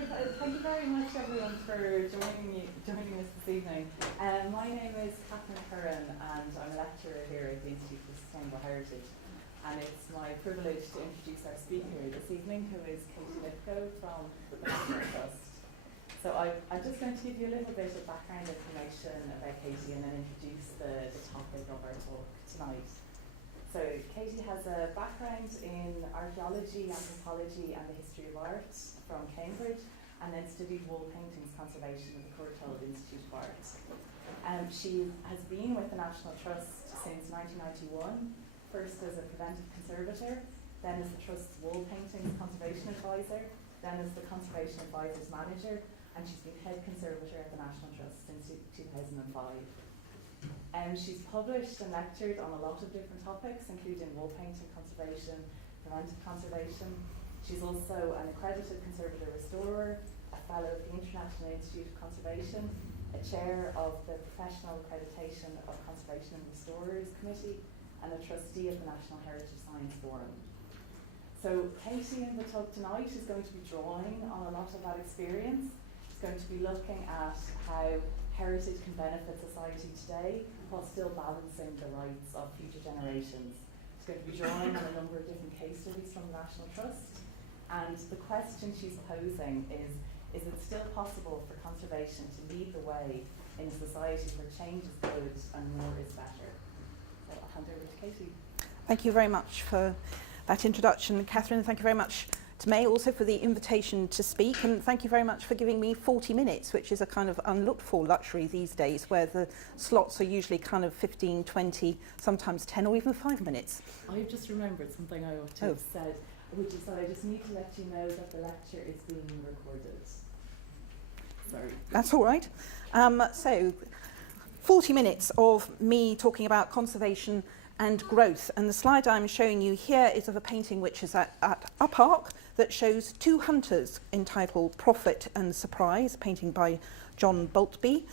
Thank you very much everyone for joining us this evening. My name is Catherine Curran and I'm a lecturer here at the Institute for Sustainable Heritage. And it's my privilege to introduce our speaker this evening, who is Katy Lithgow from the National Trust. So I'm just going to give you a little bit of background information about Katy and then introduce the topic of our talk tonight. So Katy has a background in archaeology, anthropology and the history of art from Cambridge, and then studied wall paintings conservation at the Courtauld Institute of Art. She has been with the National Trust since 1991, first as a preventive conservator, then as the Trust's wall paintings conservation advisor, then as the conservation advisor's manager, and she's been head conservator at the National Trust since 2005. She's published and lectured on a lot of different topics, including wall painting conservation, preventive conservation. She's also an accredited conservator restorer, a fellow of the International Institute of Conservation, a chair of the Professional Accreditation of Conservation and Restorers Committee, and a trustee of the National Heritage Science Forum. So Katy in the talk tonight is going to be drawing on a lot of that experience. She's going to be looking at how heritage can benefit society today while still balancing the rights of future generations. She's going to be drawing on a number of different case studies from the National Trust, and the question she's posing is it still possible for conservation to lead the way in a society where change is good and more is better? So I'll hand over to Katy. Thank you very much for that introduction, Catherine. Thank you very much to May also for the invitation to speak, and thank you very much for giving me 40 minutes, which is a kind of unlooked for luxury these days, where the slots are usually kind of 15, 20, sometimes 10 or even 5 minutes. I've just remembered something I ought to have said, which is that I just need to let you know that the lecture is being recorded. Sorry. That's all right. So 40 minutes of me talking about conservation and growth, and the slide I'm showing you here is of a painting which is at Uppark that shows two hunters entitled Profit and Surprise, painting by John Boltby.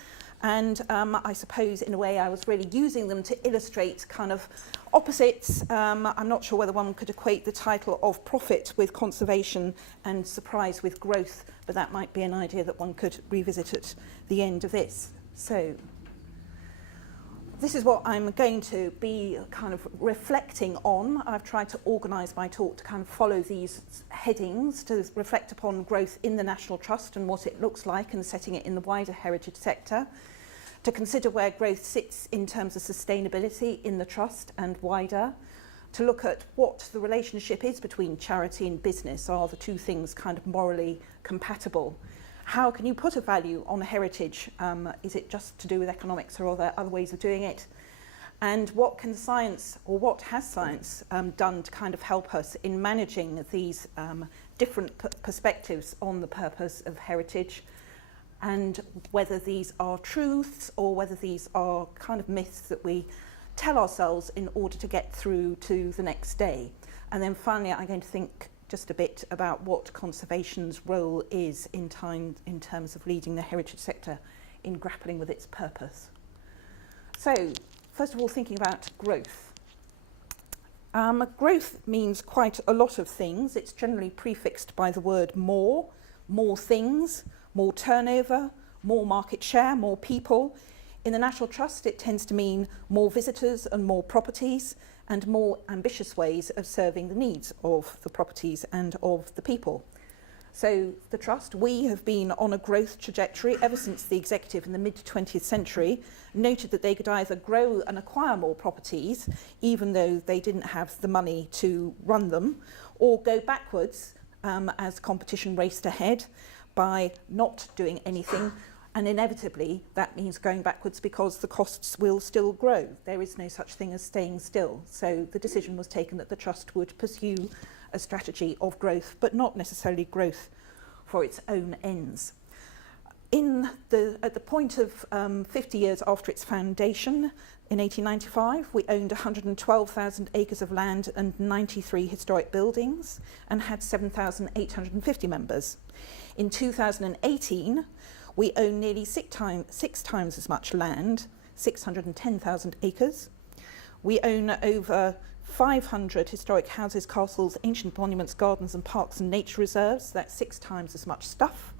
And I suppose in a way I was really using them to illustrate kind of opposites. I'm not sure whether one could equate the title of Profit with conservation and Surprise with growth, but that might be an idea that one could revisit at the end of this. So this is what I'm going to be kind of reflecting on. I've tried to organise my talk to kind of follow these headings, to reflect upon growth in the National Trust and what it looks like and setting it in the wider heritage sector, to consider where growth sits in terms of sustainability in the Trust and wider, to look at what the relationship is between charity and business. Are the two things kind of morally compatible? How can you put a value on heritage? Is it just to do with economics, or are there other ways of doing it? And what can science, or what has science done to kind of help us in managing these different perspectives on the purpose of heritage, and whether these are truths or whether these are kind of myths that we tell ourselves in order to get through to the next day. And then finally, I'm going to think just a bit about what conservation's role is in terms of leading the heritage sector in grappling with its purpose. So, first of all, thinking about growth. Growth means quite a lot of things. It's generally prefixed by the word more things, more turnover, more market share, more people. In the National Trust, it tends to mean more visitors and more properties, and more ambitious ways of serving the needs of the properties and of the people. So the Trust, we have been on a growth trajectory ever since the executive in the mid-20th century noted that they could either grow and acquire more properties, even though they didn't have the money to run them, or go backwards as competition raced ahead by not doing anything. And inevitably, that means going backwards because the costs will still grow. There is no such thing as staying still. So the decision was taken that the Trust would pursue a strategy of growth, but not necessarily growth for its own ends. At the point of 50 years after its foundation, in 1895, we owned 112,000 acres of land and 93 historic buildings and had 7,850 members. In 2018, we own nearly six times as much land, 610,000 acres. We own over 500 historic houses, castles, ancient monuments, gardens and parks and nature reserves. That's 6 times as much stuff.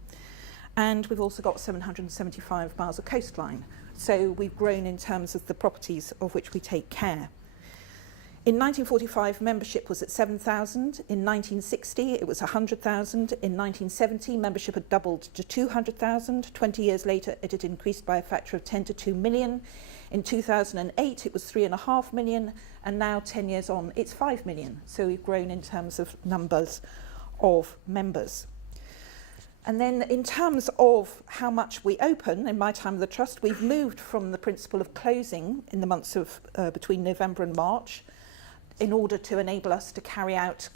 and we've also got 775 miles of coastline. So we've grown in terms of the properties of which we take care. In 1945, membership was at 7,000. In 1960, it was 100,000. In 1970, membership had doubled to 200,000. 20 years later, it had increased by a factor of 10 to 2 million. In 2008, it was 3.5 million. And now, 10 years on, it's 5 million. So we've grown in terms of numbers of members. And then in terms of how much we open, in my time of the Trust, we've moved from the principle of closing in the months of between November and March, in order to enable us to carry out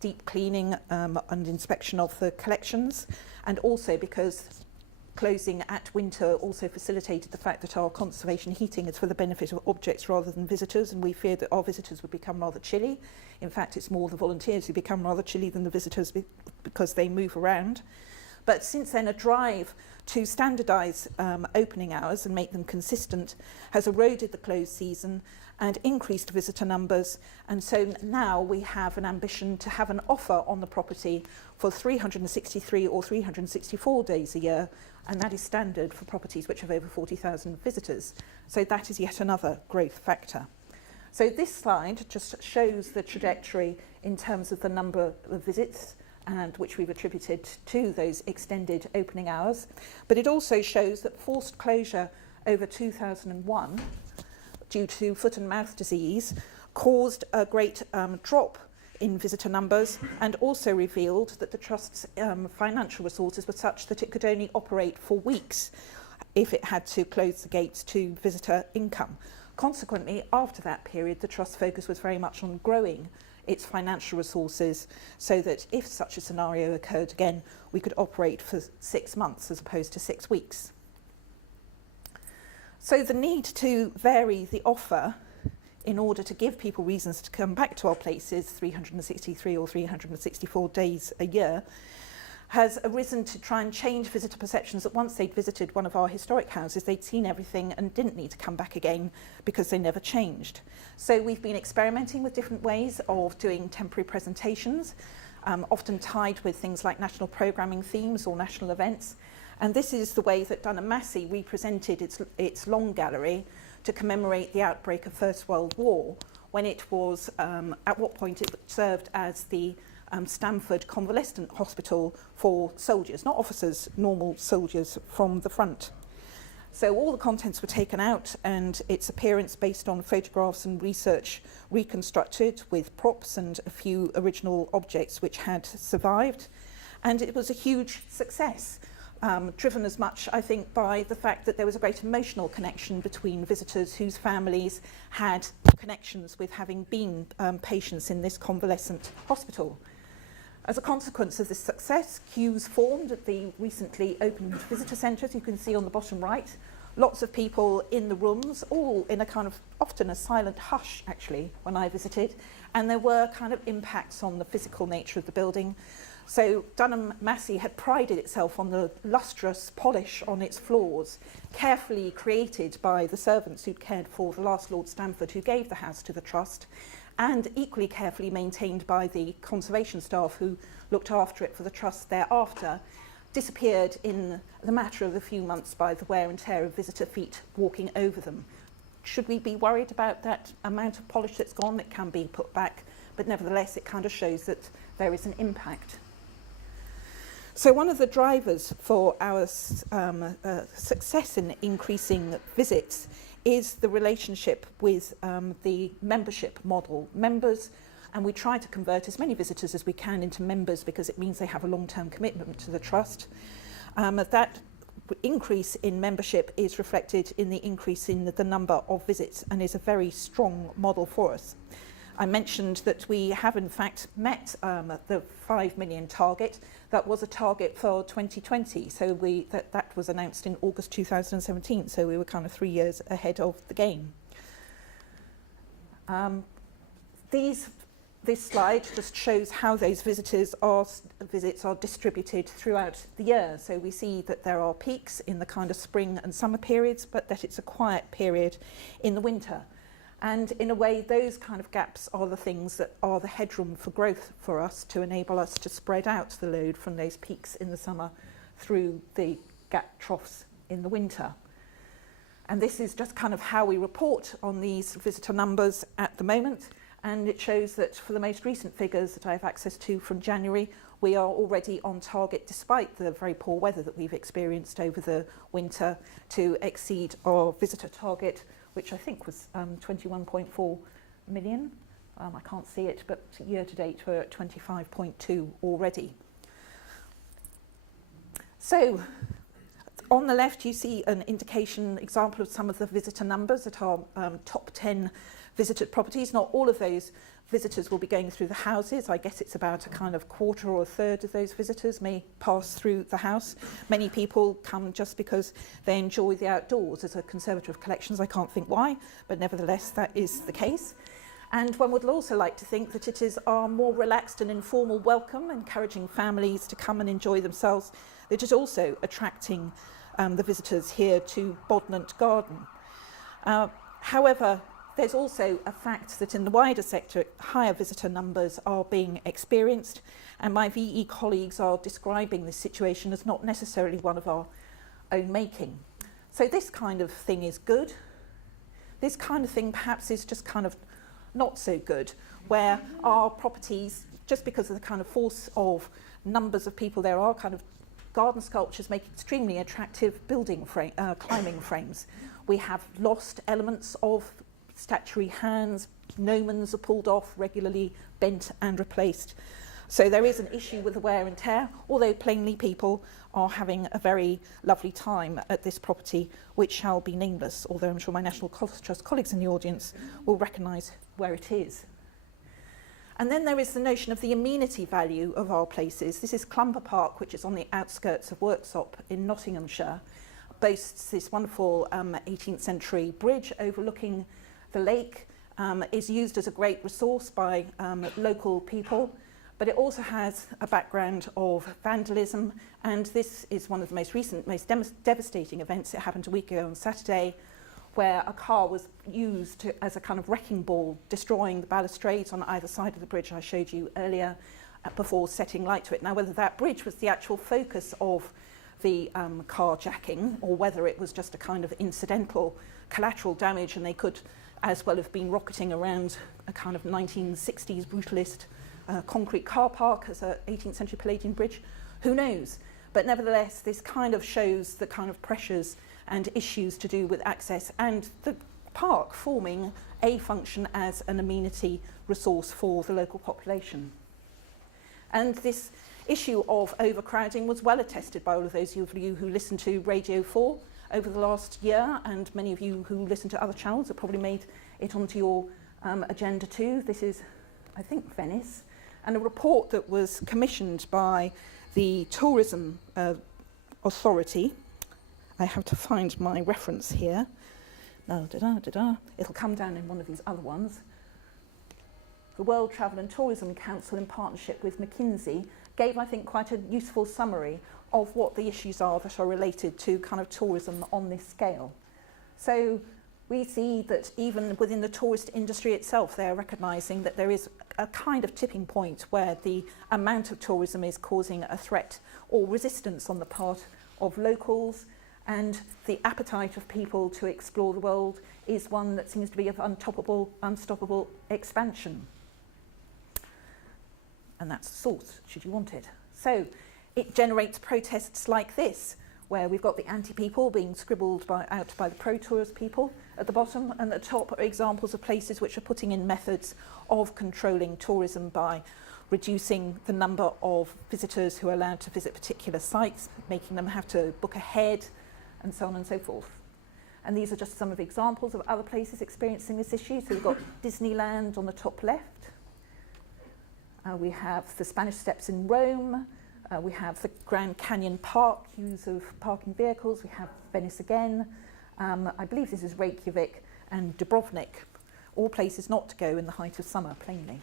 deep cleaning and inspection of the collections, and also because closing at winter also facilitated the fact that our conservation heating is for the benefit of objects rather than visitors, and we feared that our visitors would become rather chilly. In fact, it's more the volunteers who become rather chilly than the visitors because they move around. But since then, a drive to standardise opening hours and make them consistent has eroded the closed season and increased visitor numbers. And so now we have an ambition to have an offer on the property for 363 or 364 days a year, and that is standard for properties which have over 40,000 visitors. So that is yet another growth factor. So this slide just shows the trajectory in terms of the number of visits, and which we've attributed to those extended opening hours. But it also shows that forced closure over 2001 due to foot and mouth disease caused a great drop in visitor numbers, and also revealed that the Trust's financial resources were such that it could only operate for weeks if it had to close the gates to visitor income. Consequently, after that period, the Trust's focus was very much on growing its financial resources so that if such a scenario occurred again, we could operate for 6 months as opposed to 6 weeks. So the need to vary the offer in order to give people reasons to come back to our places 363 or 364 days a year has arisen to try and change visitor perceptions that once they'd visited one of our historic houses, they'd seen everything and didn't need to come back again because they never changed. So we've been experimenting with different ways of doing temporary presentations, often tied with things like national programming themes or national events. And this is the way that Dunham Massey represented its long gallery to commemorate the outbreak of First World War, when it was, at what point it served as the Stamford Convalescent Hospital for soldiers, not officers, normal soldiers from the front. So all the contents were taken out and its appearance based on photographs and research reconstructed with props and a few original objects which had survived. And it was a huge success, driven as much, I think, by the fact that there was a great emotional connection between visitors whose families had connections with having been patients in this convalescent hospital. As a consequence of this success, queues formed at the recently opened visitor centres. You can see on the bottom right, lots of people in the rooms, all in a kind of often a silent hush, actually, when I visited. And there were kind of impacts on the physical nature of the building. So Dunham Massey had prided itself on the lustrous polish on its floors, carefully created by the servants who'd cared for the last Lord Stamford, who gave the house to the Trust, and equally carefully maintained by the conservation staff who looked after it for the Trust thereafter, disappeared in the matter of a few months by the wear and tear of visitor feet walking over them. Should we be worried about that amount of polish that's gone? It can be put back, but nevertheless it kind of shows that there is an impact. So one of the drivers for our success in increasing visits is the relationship with the membership model. Members, and we try to convert as many visitors as we can into members because it means they have a long-term commitment to the Trust. That increase in membership is reflected in the increase in the number of visits and is a very strong model for us. I mentioned that we have in fact met the 5 million target. That was a target for 2020, so that was announced in August 2017, so we were kind of 3 years ahead of the game. This slide just shows how those visits are distributed throughout the year. So we see that there are peaks in the kind of spring and summer periods, but that it's a quiet period in the winter. And in a way, those kind of gaps are the things that are the headroom for growth for us to enable us to spread out the load from those peaks in the summer through the gap troughs in the winter. And this is just kind of how we report on these visitor numbers at the moment. And it shows that for the most recent figures that I have access to from January, we are already on target, despite the very poor weather that we've experienced over the winter, to exceed our visitor target, which I think was 21.4 million. I can't see it, but year to date we're at 25.2 already. So on the left you see an indication example of some of the visitor numbers at our top 10 visited properties. Not all of those visitors will be going through the houses. I guess it's about a kind of quarter or a third of those visitors may pass through the house. Many people come just because they enjoy the outdoors. As a conservator of collections, I can't think why, but nevertheless that is the case. And one would also like to think that it is our more relaxed and informal welcome, encouraging families to come and enjoy themselves, that is also attracting the visitors here to Bodnant Garden. However, there's also a fact that in the wider sector, higher visitor numbers are being experienced, and my VE colleagues are describing this situation as not necessarily one of our own making. So this kind of thing is good. This kind of thing perhaps is just kind of not so good, where our properties, just because of the kind of force of numbers of people there are, kind of garden sculptures make extremely attractive climbing frames. We have lost elements of statuary hands, gnomons are pulled off, regularly bent and replaced. So there is an issue with the wear and tear, although plainly people are having a very lovely time at this property, which shall be nameless, although I'm sure my National Trust colleagues in the audience will recognise where it is. And then there is the notion of the amenity value of our places. This is Clumber Park, which is on the outskirts of Worksop in Nottinghamshire, boasts this wonderful 18th century bridge overlooking the lake, is used as a great resource by local people, but it also has a background of vandalism, and this is one of the most recent, most devastating events. It happened a week ago on Saturday, where a car was used as a kind of wrecking ball, destroying the balustrades on either side of the bridge I showed you earlier before setting light to it. Now, whether that bridge was the actual focus of the carjacking, or whether it was just a kind of incidental collateral damage and they could as well have been rocketing around a kind of 1960s brutalist concrete car park as an 18th century Palladian bridge, who knows? But nevertheless, this kind of shows the kind of pressures and issues to do with access, and the park forming a function as an amenity resource for the local population. And this issue of overcrowding was well attested by all of those of you who listened to Radio 4 over the last year, and many of you who listen to other channels have probably made it onto your agenda too. This is, I think, Venice, and a report that was commissioned by the Tourism Authority. I have to find my reference here. It'll come down in one of these other ones. The World Travel and Tourism Council, in partnership with McKinsey, gave, I think, quite a useful summary of what the issues are that are related to kind of tourism on this scale. So we see that even within the tourist industry itself, they are recognising that there is a kind of tipping point where the amount of tourism is causing a threat or resistance on the part of locals, and the appetite of people to explore the world is one that seems to be of unstoppable expansion. And that's the source, should you want it. So it generates protests like this, where we've got the anti-people being scribbled out by the pro-tourist people at the bottom, and at the top are examples of places which are putting in methods of controlling tourism by reducing the number of visitors who are allowed to visit particular sites, making them have to book ahead, and so on and so forth. And these are just some of the examples of other places experiencing this issue. So we've got Disneyland on the top left. We have the Spanish Steps in Rome. We have the Grand Canyon Park, use of parking vehicles. We have Venice again. I believe this is Reykjavik and Dubrovnik, all places not to go in the height of summer, plainly.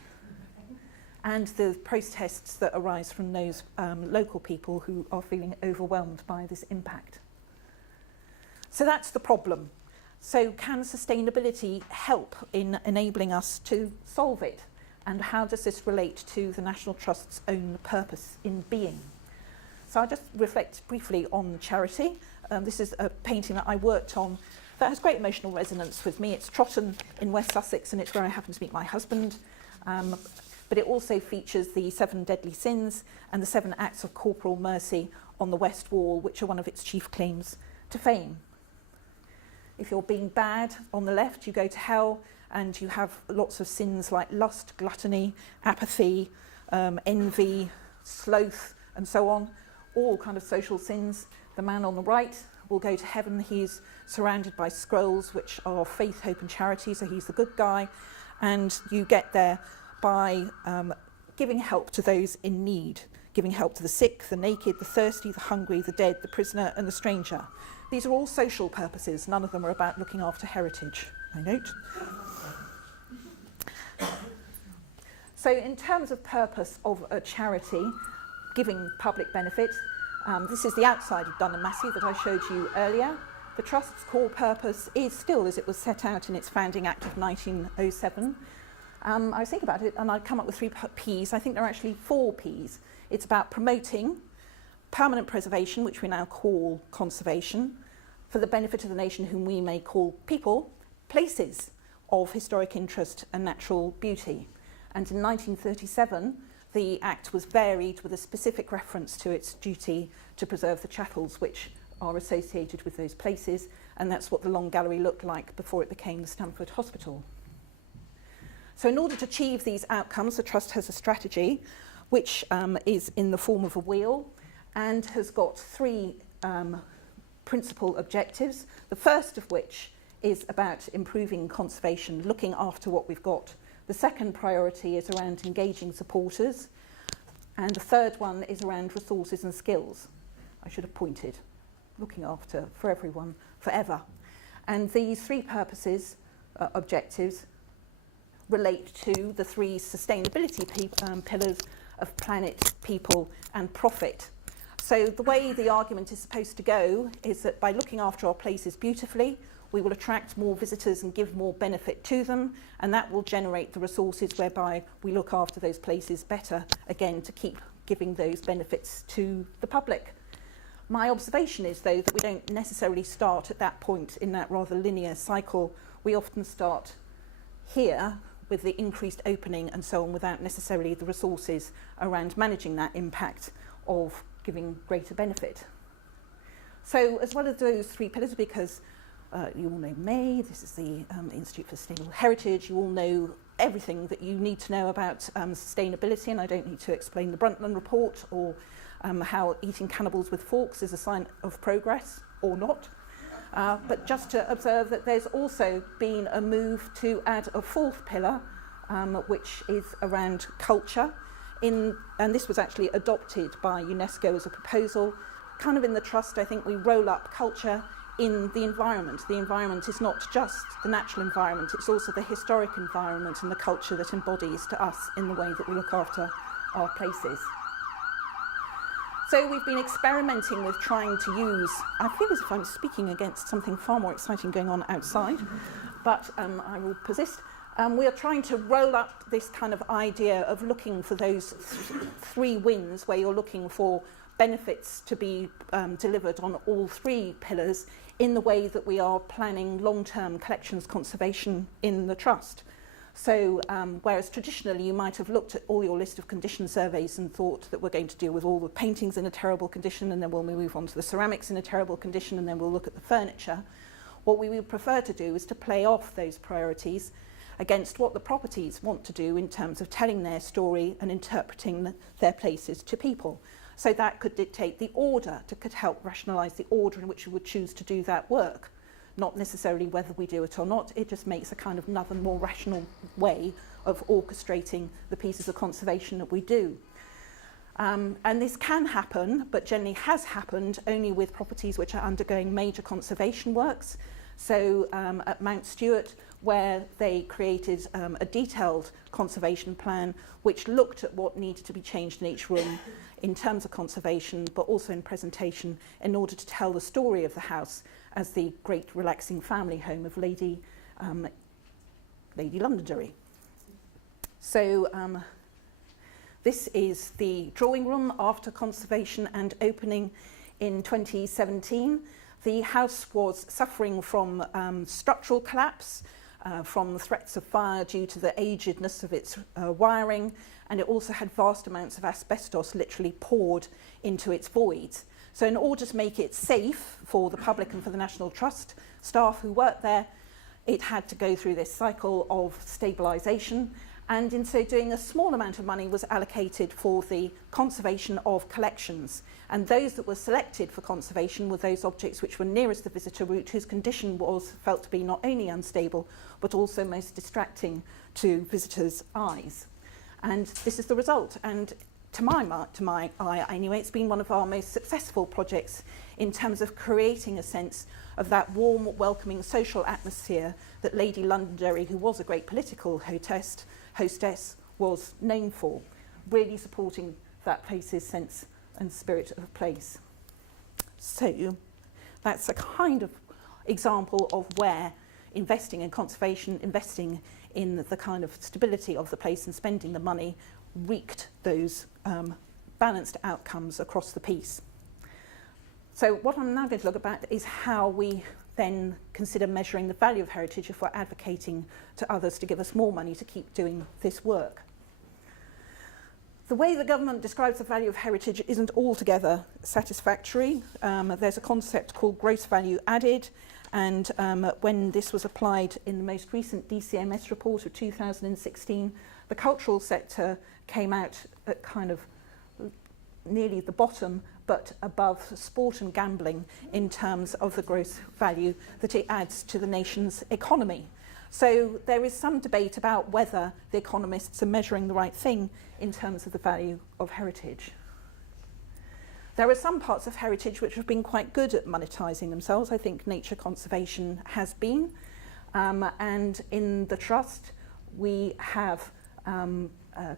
And the protests that arise from those local people who are feeling overwhelmed by this impact. So that's the problem. So can sustainability help in enabling us to solve it? And how does this relate to the National Trust's own purpose in being? So I'll just reflect briefly on charity. This is a painting that I worked on that has great emotional resonance with me. It's Trotton in West Sussex, and it's where I happen to meet my husband. But it also features the 7 deadly sins and the 7 acts of corporal mercy on the west wall, which are one of its chief claims to fame. If you're being bad on the left, you go to hell, and you have lots of sins like lust, gluttony, apathy, envy, sloth, and so on, all kind of social sins. The man on the right will go to heaven. He's surrounded by scrolls, which are faith, hope, and charity, so he's the good guy, and you get there by giving help to those in need, giving help to the sick, the naked, the thirsty, the hungry, the dead, the prisoner, and the stranger. These are all social purposes. None of them are about looking after heritage, I note. So in terms of purpose of a charity, giving public benefit, this is the outside of Dun & Massey that I showed you earlier. The Trust's core purpose is still as it was set out in its Founding Act of 1907. I was thinking about it and I'd come up with 3 Ps. I think there are actually 4 Ps. It's about promoting permanent preservation, which we now call conservation, for the benefit of the nation whom we may call people, places of historic interest and natural beauty. And in 1937, the Act was varied with a specific reference to its duty to preserve the chapels which are associated with those places, and that's what the Long Gallery looked like before it became the Stamford Hospital. So in order to achieve these outcomes, the Trust has a strategy which is in the form of a wheel and has got 3 principal objectives, the first of which is about improving conservation, looking after what we've got. The second priority is around engaging supporters, and the third one is around resources and skills. I should have pointed, looking after for everyone, forever. And these 3 purposes, objectives, relate to the 3 sustainability pillars of planet, people, and profit. So the way the argument is supposed to go is that by looking after our places beautifully, we will attract more visitors and give more benefit to them, and that will generate the resources whereby we look after those places better, again, to keep giving those benefits to the public. My observation is, though, that we don't necessarily start at that point in that rather linear cycle. We often start here with the increased opening and so on without necessarily the resources around managing that impact of giving greater benefit. So as well as those 3 pillars, because you all know May, this is the Institute for Sustainable Heritage, you all know everything that you need to know about sustainability, and I don't need to explain the Brundtland Report or how eating cannibals with forks is a sign of progress or not. But just to observe that there's also been a move to add a 4th pillar, which is around culture. And this was actually adopted by UNESCO as a proposal. Kind of in the Trust, I think we roll up culture in the environment. The environment is not just the natural environment, it's also the historic environment and the culture that embodies to us in the way that we look after our places. So we've been experimenting with trying to use, I feel as if I'm speaking against something far more exciting going on outside, but I will persist. We are trying to roll up this kind of idea of looking for those 3 wins where you're looking for benefits to be delivered on all 3 pillars in the way that we are planning long-term collections conservation in the Trust. So whereas traditionally you might have looked at all your list of condition surveys and thought that we're going to deal with all the paintings in a terrible condition, and then we'll move on to the ceramics in a terrible condition, and then we'll look at the furniture, what we would prefer to do is to play off those priorities against what the properties want to do in terms of telling their story and interpreting their places to people. So that could dictate the order, could help rationalise the order in which we would choose to do that work. Not necessarily whether we do it or not, it just makes a kind of another more rational way of orchestrating the pieces of conservation that we do. And this can happen, but generally has happened only with properties which are undergoing major conservation works. So at Mount Stewart, where they created a detailed conservation plan which looked at what needed to be changed in each room in terms of conservation, but also in presentation, in order to tell the story of the house as the great relaxing family home of Lady Londonderry. So This is the drawing room after conservation and opening in 2017. The house was suffering from structural collapse, from threats of fire due to the agedness of its wiring, and it also had vast amounts of asbestos literally poured into its voids. So in order to make it safe for the public and for the National Trust staff who worked there, it had to go through this cycle of stabilisation, and in so doing a small amount of money was allocated for the conservation of collections. And those that were selected for conservation were those objects which were nearest the visitor route, whose condition was felt to be not only unstable, but also most distracting to visitors' eyes. And this is the result. And to my eye anyway, it's been one of our most successful projects in terms of creating a sense of that warm, welcoming social atmosphere that Lady Londonderry, who was a great political hostess, was known for, really supporting that place's sense and spirit of place. So that's a kind of example of where investing in conservation, investing in the kind of stability of the place and spending the money wreaked those balanced outcomes across the piece. So what I'm now going to look at is how we then consider measuring the value of heritage if we're advocating to others to give us more money to keep doing this work. The way the government describes the value of heritage isn't altogether satisfactory. There's a concept called gross value added, and when this was applied in the most recent DCMS report of 2016, the cultural sector came out at kind of nearly the bottom, but above sport and gambling in terms of the gross value that it adds to the nation's economy. So there is some debate about whether the economists are measuring the right thing in terms of the value of heritage. There are some parts of heritage which have been quite good at monetising themselves. I think nature conservation has been. And in the Trust, we have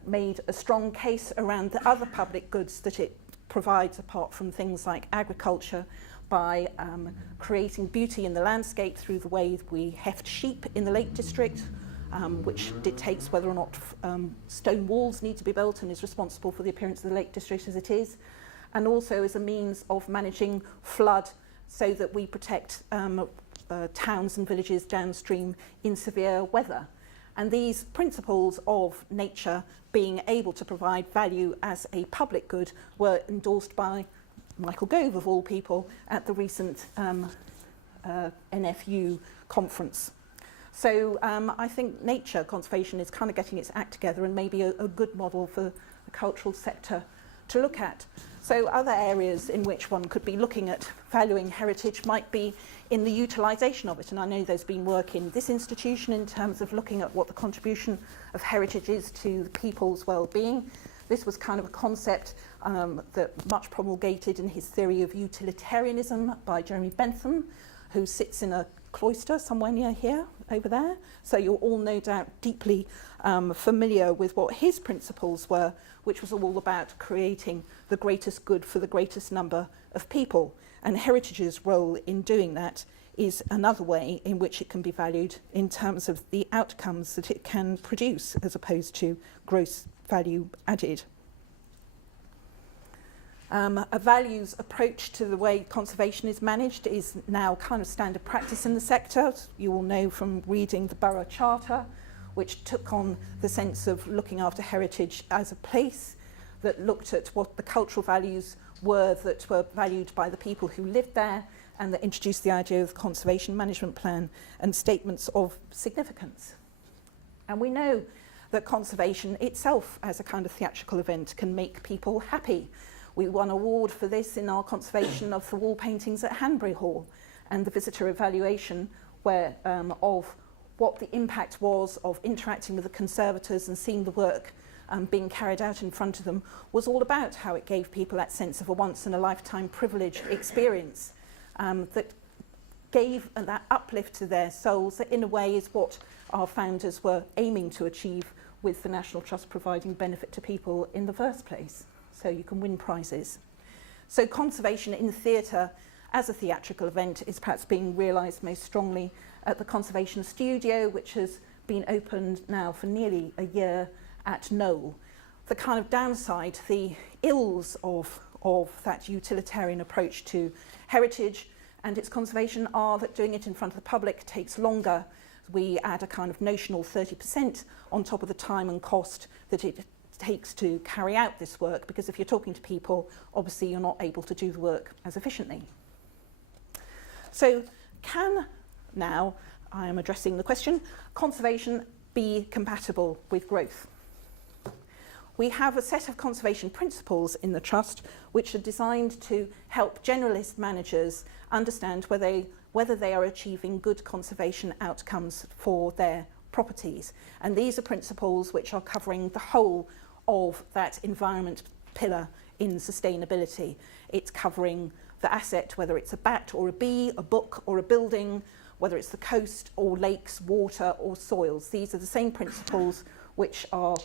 made a strong case around the other public goods that it provides apart from things like agriculture by creating beauty in the landscape through the way we heft sheep in the Lake District, which dictates whether or not stone walls need to be built and is responsible for the appearance of the Lake District as it is, and also as a means of managing flood so that we protect towns and villages downstream in severe weather. And these principles of nature being able to provide value as a public good were endorsed by Michael Gove, of all people, at the recent NFU conference. So I think nature conservation is kind of getting its act together and maybe a good model for the cultural sector to look at. So other areas in which one could be looking at valuing heritage might be in the utilisation of it. And I know there's been work in this institution in terms of looking at what the contribution of heritage is to the people's well-being. This was kind of a concept that much promulgated in his theory of utilitarianism by Jeremy Bentham, who sits in a cloister somewhere near here, over there. So you're all no doubt deeply familiar with what his principles were, which was all about creating the greatest good for the greatest number of people. And heritage's role in doing that is another way in which it can be valued in terms of the outcomes that it can produce, as opposed to gross value added. A values approach to the way conservation is managed is now kind of standard practice in the sector. You will know from reading the Borough Charter, which took on the sense of looking after heritage as a place, that looked at what the cultural values were that were valued by the people who lived there, and that introduced the idea of the conservation management plan and statements of significance. And we know that conservation itself, as a kind of theatrical event, can make people happy. We won an award for this in our conservation of the wall paintings at Hanbury Hall, and the visitor evaluation where, of what the impact was of interacting with the conservators and seeing the work being carried out in front of them was all about how it gave people that sense of a once-in-a-lifetime privilege experience that gave that uplift to their souls that in a way is what our founders were aiming to achieve with the National Trust providing benefit to people in the first place. So you can win prizes. So conservation in the theatre as a theatrical event is perhaps being realised most strongly at the Conservation Studio, which has been opened now for nearly a year at Knowle. the kind of downside, the ills of that utilitarian approach to heritage and its conservation are that doing it in front of the public takes longer. We add a kind of notional 30% on top of the time and cost that it takes to carry out this work, because if you're talking to people, obviously you're not able to do the work as efficiently. So can now, I am addressing the question, conservation be compatible with growth? We have a set of conservation principles in the Trust which are designed to help generalist managers understand whether they are achieving good conservation outcomes for their properties. And these are principles which are covering the whole of that environment pillar in sustainability. It's covering the asset, whether it's a bat or a bee, a book or a building, whether it's the coast or lakes, water or soils. These are the same principles which are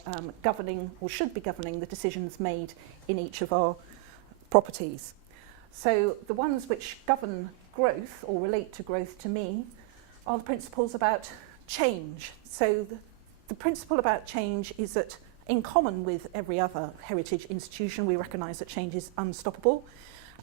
governing or should be governing the decisions made in each of our properties. So the ones which govern growth or relate to growth to me are the principles about change. So the principle about change is that in common with every other heritage institution, we recognise that change is unstoppable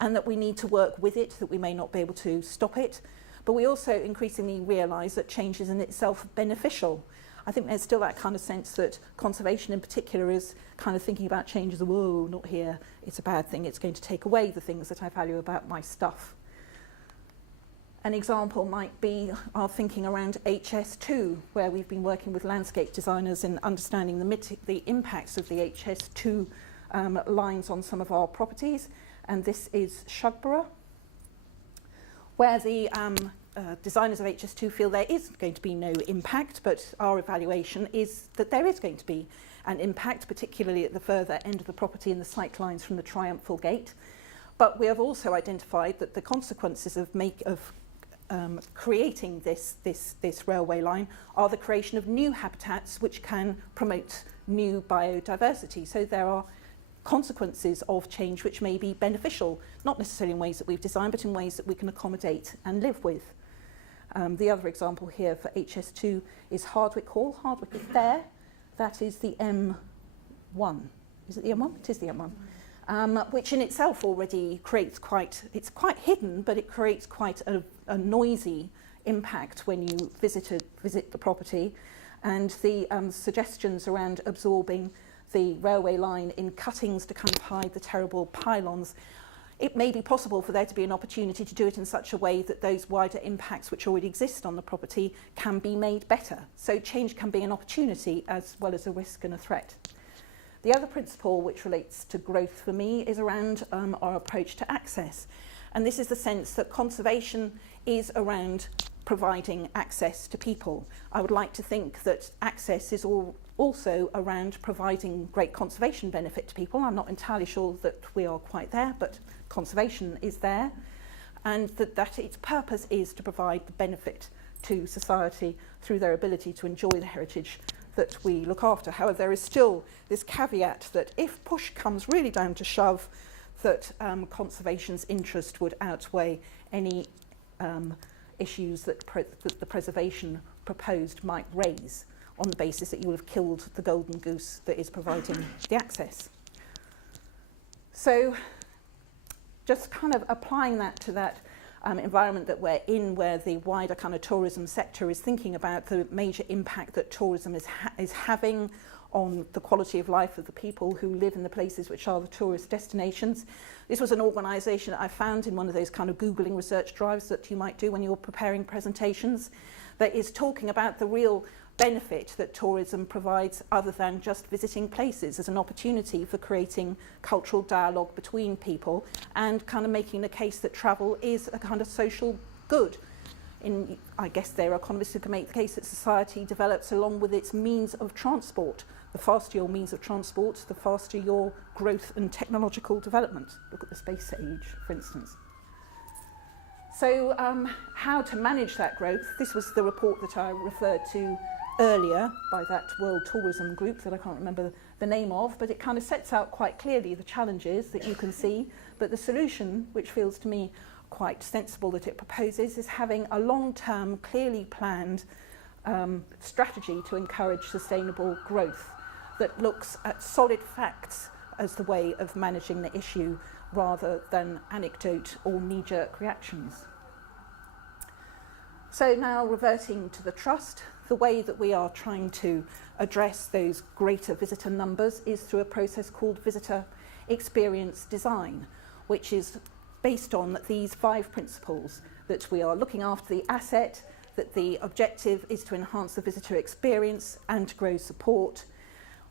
and that we need to work with it, that we may not be able to stop it. But we also increasingly realise that change is in itself beneficial. I think there's still that kind of sense that conservation in particular is kind of thinking about change as, whoa, not here, it's a bad thing, it's going to take away the things that I value about my stuff. An example might be our thinking around HS2, where we've been working with landscape designers in understanding the impacts of the HS2 lines on some of our properties. And this is Shugborough, where the designers of HS2 feel there is going to be no impact, but our evaluation is that there is going to be an impact, particularly at the further end of the property in the sight lines from the Triumphal Gate. But we have also identified that the consequences of creating this railway line are the creation of new habitats which can promote new biodiversity. So there are consequences of change which may be beneficial, not necessarily in ways that we've designed, but in ways that we can accommodate and live with. The other example here for HS2 is Hardwick Hall. Hardwick is there. That is the M1. Is it the M1? It is the M1. Which in itself already creates it's quite hidden, but it creates quite a noisy impact when you visit the property. And the suggestions around absorbing the railway line in cuttings to kind of hide the terrible pylons, it may be possible for there to be an opportunity to do it in such a way that those wider impacts which already exist on the property can be made better. So change can be an opportunity as well as a risk and a threat. The other principle which relates to growth for me is around our approach to access. And this is the sense that conservation is around providing access to people. I would like to think that access is also around providing great conservation benefit to people. I'm not entirely sure that we are quite there, but conservation is there. And that its purpose is to provide the benefit to society through their ability to enjoy the heritage that we look after. However, there is still this caveat that if push comes really down to shove, that conservation's interest would outweigh any issues that the preservation proposed might raise on the basis that you will have killed the golden goose that is providing the access. So just kind of applying that to that environment that we're in, where the wider kind of tourism sector is thinking about the major impact that tourism is having on the quality of life of the people who live in the places which are the tourist destinations. This was an organisation that I found in one of those kind of Googling research drives that you might do when you're preparing presentations, that is talking about the real benefit that tourism provides other than just visiting places as an opportunity for creating cultural dialogue between people and kind of making the case that travel is a kind of social good. I guess there are economists who can make the case that society develops along with its means of transport. The faster your means of transport, the faster your growth and technological development. Look at the space age, for instance. So how to manage that growth? This was the report that I referred to earlier by that World Tourism Group that I can't remember the name of, but it kind of sets out quite clearly the challenges that you can see, but the solution, which feels to me quite sensible that it proposes, is having a long-term, clearly planned strategy to encourage sustainable growth. that looks at solid facts as the way of managing the issue rather than anecdote or knee-jerk reactions. So now reverting to the trust, the way that we are trying to address those greater visitor numbers is through a process called visitor experience design, which is based on these 5 principles: that we are looking after the asset, that the objective is to enhance the visitor experience and to grow support.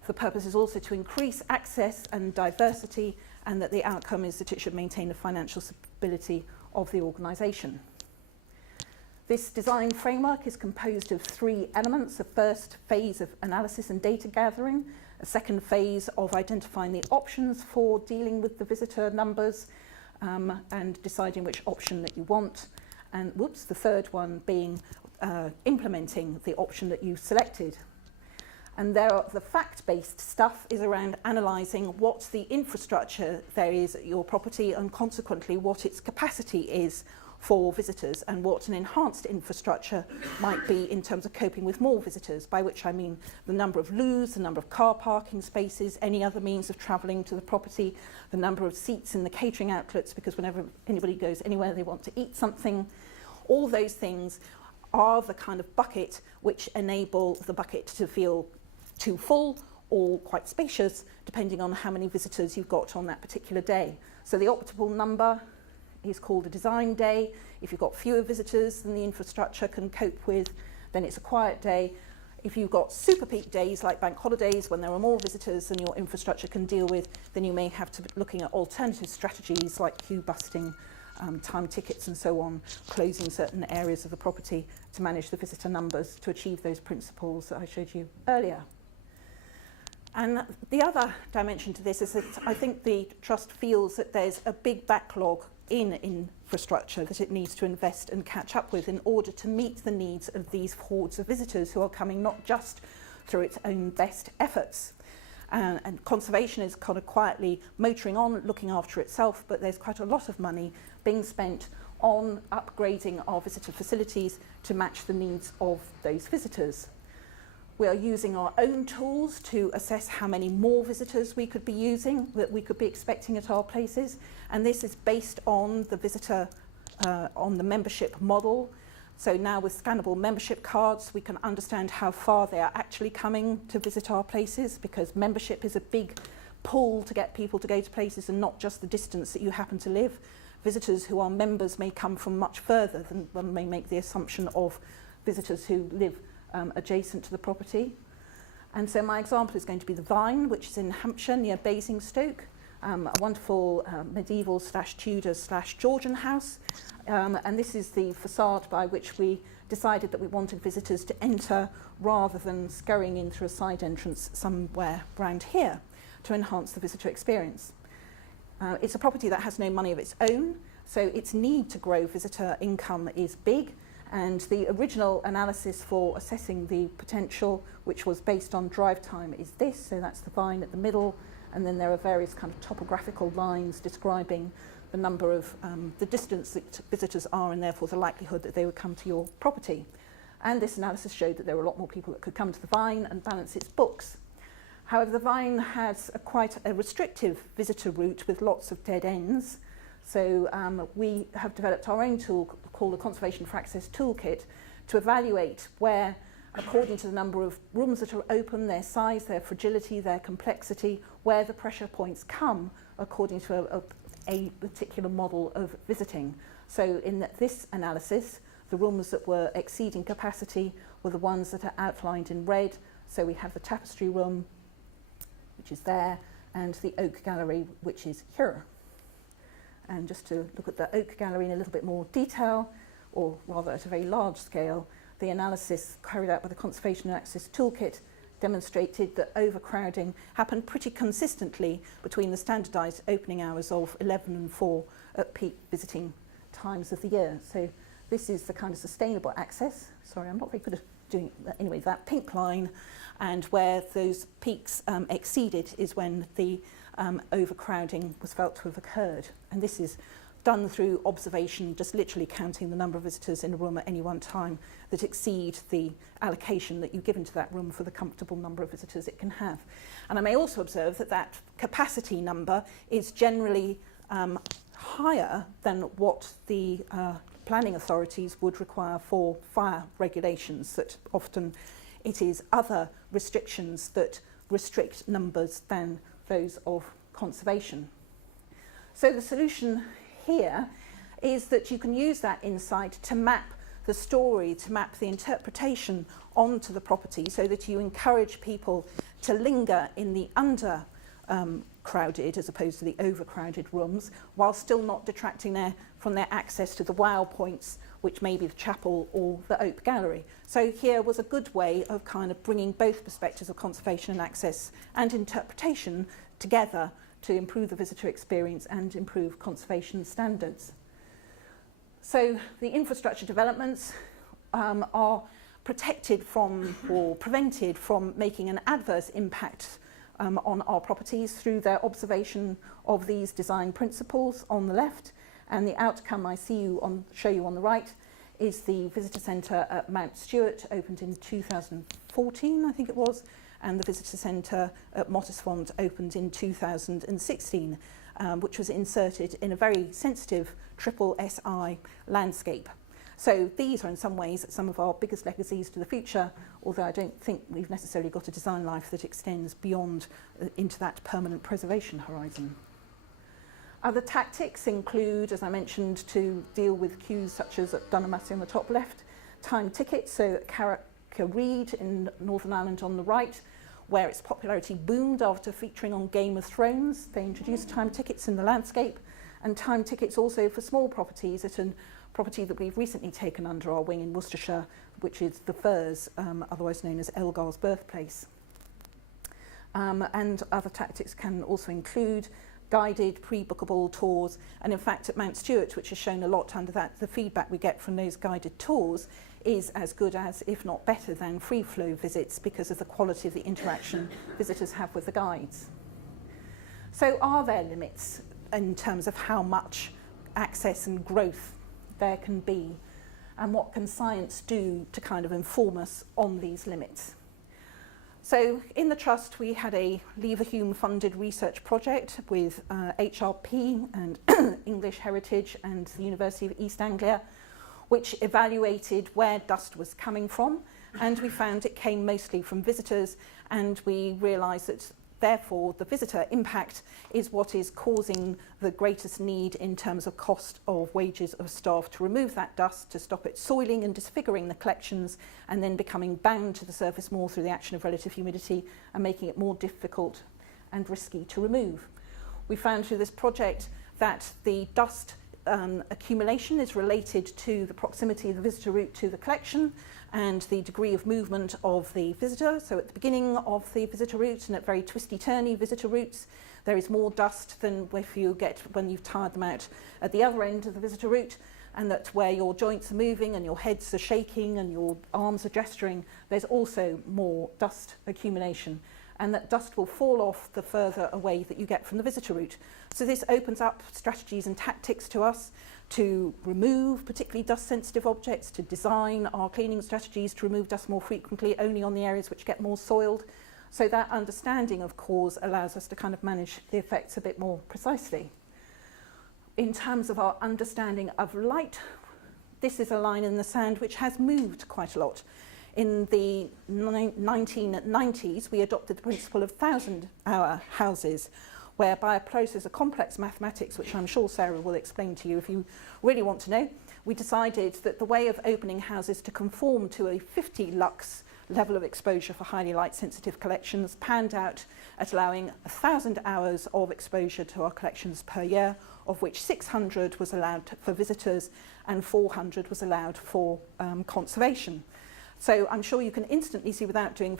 The purpose is also to increase access and diversity, and that the outcome is that it should maintain the financial stability of the organisation. This design framework is composed of 3 elements: a first phase of analysis and data gathering, a second phase of identifying the options for dealing with the visitor numbers and deciding which option that you want, and the third one being implementing the option that you selected. And the fact-based stuff is around analysing what the infrastructure there is at your property and consequently what its capacity is for visitors, and what an enhanced infrastructure might be in terms of coping with more visitors, by which I mean the number of loos, the number of car parking spaces, any other means of travelling to the property, the number of seats in the catering outlets, because whenever anybody goes anywhere they want to eat something. All those things are the kind of bucket which enable the bucket to feel too full or quite spacious, depending on how many visitors you've got on that particular day. So the optimal number is called a design day. If you've got fewer visitors than the infrastructure can cope with, then it's a quiet day. If you've got super peak days like bank holidays when there are more visitors than your infrastructure can deal with, then you may have to be looking at alternative strategies like queue busting, time tickets and so on, closing certain areas of the property to manage the visitor numbers to achieve those principles that I showed you earlier. And the other dimension to this is that I think the Trust feels that there's a big backlog in infrastructure that it needs to invest and catch up with in order to meet the needs of these hordes of visitors who are coming not just through its own best efforts. And conservation is kind of quietly motoring on, looking after itself, but there's quite a lot of money being spent on upgrading our visitor facilities to match the needs of those visitors. We are using our own tools to assess how many more visitors we could be using, that we could be expecting at our places. And this is based on the visitor, on the membership model. So now with scannable membership cards, we can understand how far they are actually coming to visit our places, because membership is a big pull to get people to go to places and not just the distance that you happen to live. Visitors who are members may come from much further than one may make the assumption of visitors who live adjacent to the property. And so my example is going to be the Vine, which is in Hampshire near Basingstoke, a wonderful medieval / Tudor / Georgian house. And this is the facade by which we decided that we wanted visitors to enter rather than scurrying in through a side entrance somewhere around here to enhance the visitor experience. It's a property that has no money of its own, so its need to grow visitor income is big. And the original analysis for assessing the potential, which was based on drive time, is this. So that's the Vine at the middle, and then there are various kind of topographical lines describing the number of the distance that visitors are, and therefore the likelihood that they would come to your property. And this analysis showed that there were a lot more people that could come to the Vine and balance its books. However, the Vine has quite a restrictive visitor route with lots of dead ends. So we have developed our own tool called the Conservation for Access Toolkit to evaluate where, according to the number of rooms that are open, their size, their fragility, their complexity, where the pressure points come according to a particular model of visiting. So in this analysis, the rooms that were exceeding capacity were the ones that are outlined in red. So we have the tapestry room, which is there, and the oak gallery, which is here. And just to look at the oak gallery in a little bit more detail, or rather at a very large scale, the analysis carried out by the Conservation and Access Toolkit demonstrated that overcrowding happened pretty consistently between the standardised opening hours of 11 and 4 at peak visiting times of the year. So this is the kind of sustainable access. Sorry, I'm not very good at doing that. Anyway, that pink line, and where those peaks exceeded is when the overcrowding was felt to have occurred. And this is done through observation, just literally counting the number of visitors in a room at any one time that exceed the allocation that you give into that room for the comfortable number of visitors it can have. And I may also observe that that capacity number is generally higher than what the planning authorities would require for fire regulations, that often it is other restrictions that restrict numbers than those of conservation. So the solution here is that you can use that insight to map the story, to map the interpretation onto the property, so that you encourage people to linger in the crowded as opposed to the overcrowded rooms, while still not detracting from their access to the wow points, which may be the chapel or the Oak Gallery. So here was a good way of kind of bringing both perspectives of conservation and access and interpretation together to improve the visitor experience and improve conservation standards. So the infrastructure developments are protected from or prevented from making an adverse impact on our properties through their observation of these design principles on the left, and the outcome I show you on the right is the visitor centre at Mount Stewart, opened in 2014, I think it was, and the visitor centre at Mottisfont opened in 2016, which was inserted in a very sensitive triple SI landscape. So these are in some ways some of our biggest legacies to the future, although I don't think we've necessarily got a design life that extends beyond into that permanent preservation horizon. Other tactics include, as I mentioned, to deal with queues such as at Dunamassy on the top left, time tickets, so at Carrick-a-Reed in Northern Ireland on the right, where its popularity boomed after featuring on Game of Thrones. They introduced time tickets in the landscape, and time tickets also for small properties at a property that we've recently taken under our wing in Worcestershire, which is the Firs, otherwise known as Elgar's birthplace. And other tactics can also include guided pre-bookable tours, and in fact at Mount Stewart, which has shown a lot under that, the feedback we get from those guided tours is as good as, if not better than, free flow visits because of the quality of the interaction visitors have with the guides. So are there limits in terms of how much access and growth there can be, and what can science do to kind of inform us on these limits? So in the Trust we had a Leverhulme funded research project with HRP and English Heritage and the University of East Anglia, which evaluated where dust was coming from, and we found it came mostly from visitors, and we realised that therefore the visitor impact is what is causing the greatest need in terms of cost of wages of staff to remove that dust, to stop it soiling and disfiguring the collections and then becoming bound to the surface more through the action of relative humidity and making it more difficult and risky to remove. We found through this project that the dust accumulation is related to the proximity of the visitor route to the collection and the degree of movement of the visitor. So at the beginning of the visitor route and at very twisty-turny visitor routes, there is more dust than if you get when you've tired them out at the other end of the visitor route, and that where your joints are moving and your heads are shaking and your arms are gesturing, there's also more dust accumulation, and that dust will fall off the further away that you get from the visitor route. So this opens up strategies and tactics to us to remove particularly dust-sensitive objects, to design our cleaning strategies to remove dust more frequently, only on the areas which get more soiled. So that understanding of cause allows us to kind of manage the effects a bit more precisely. In terms of our understanding of light, this is a line in the sand which has moved quite a lot. In the 1990s, we adopted the principle of 1,000-hour houses, where by a process of complex mathematics, which I'm sure Sarah will explain to you if you really want to know, we decided that the way of opening houses to conform to a 50 lux level of exposure for highly light-sensitive collections panned out at allowing 1,000 hours of exposure to our collections per year, of which 600 was allowed for visitors and 400 was allowed for conservation. So I'm sure you can instantly see, without doing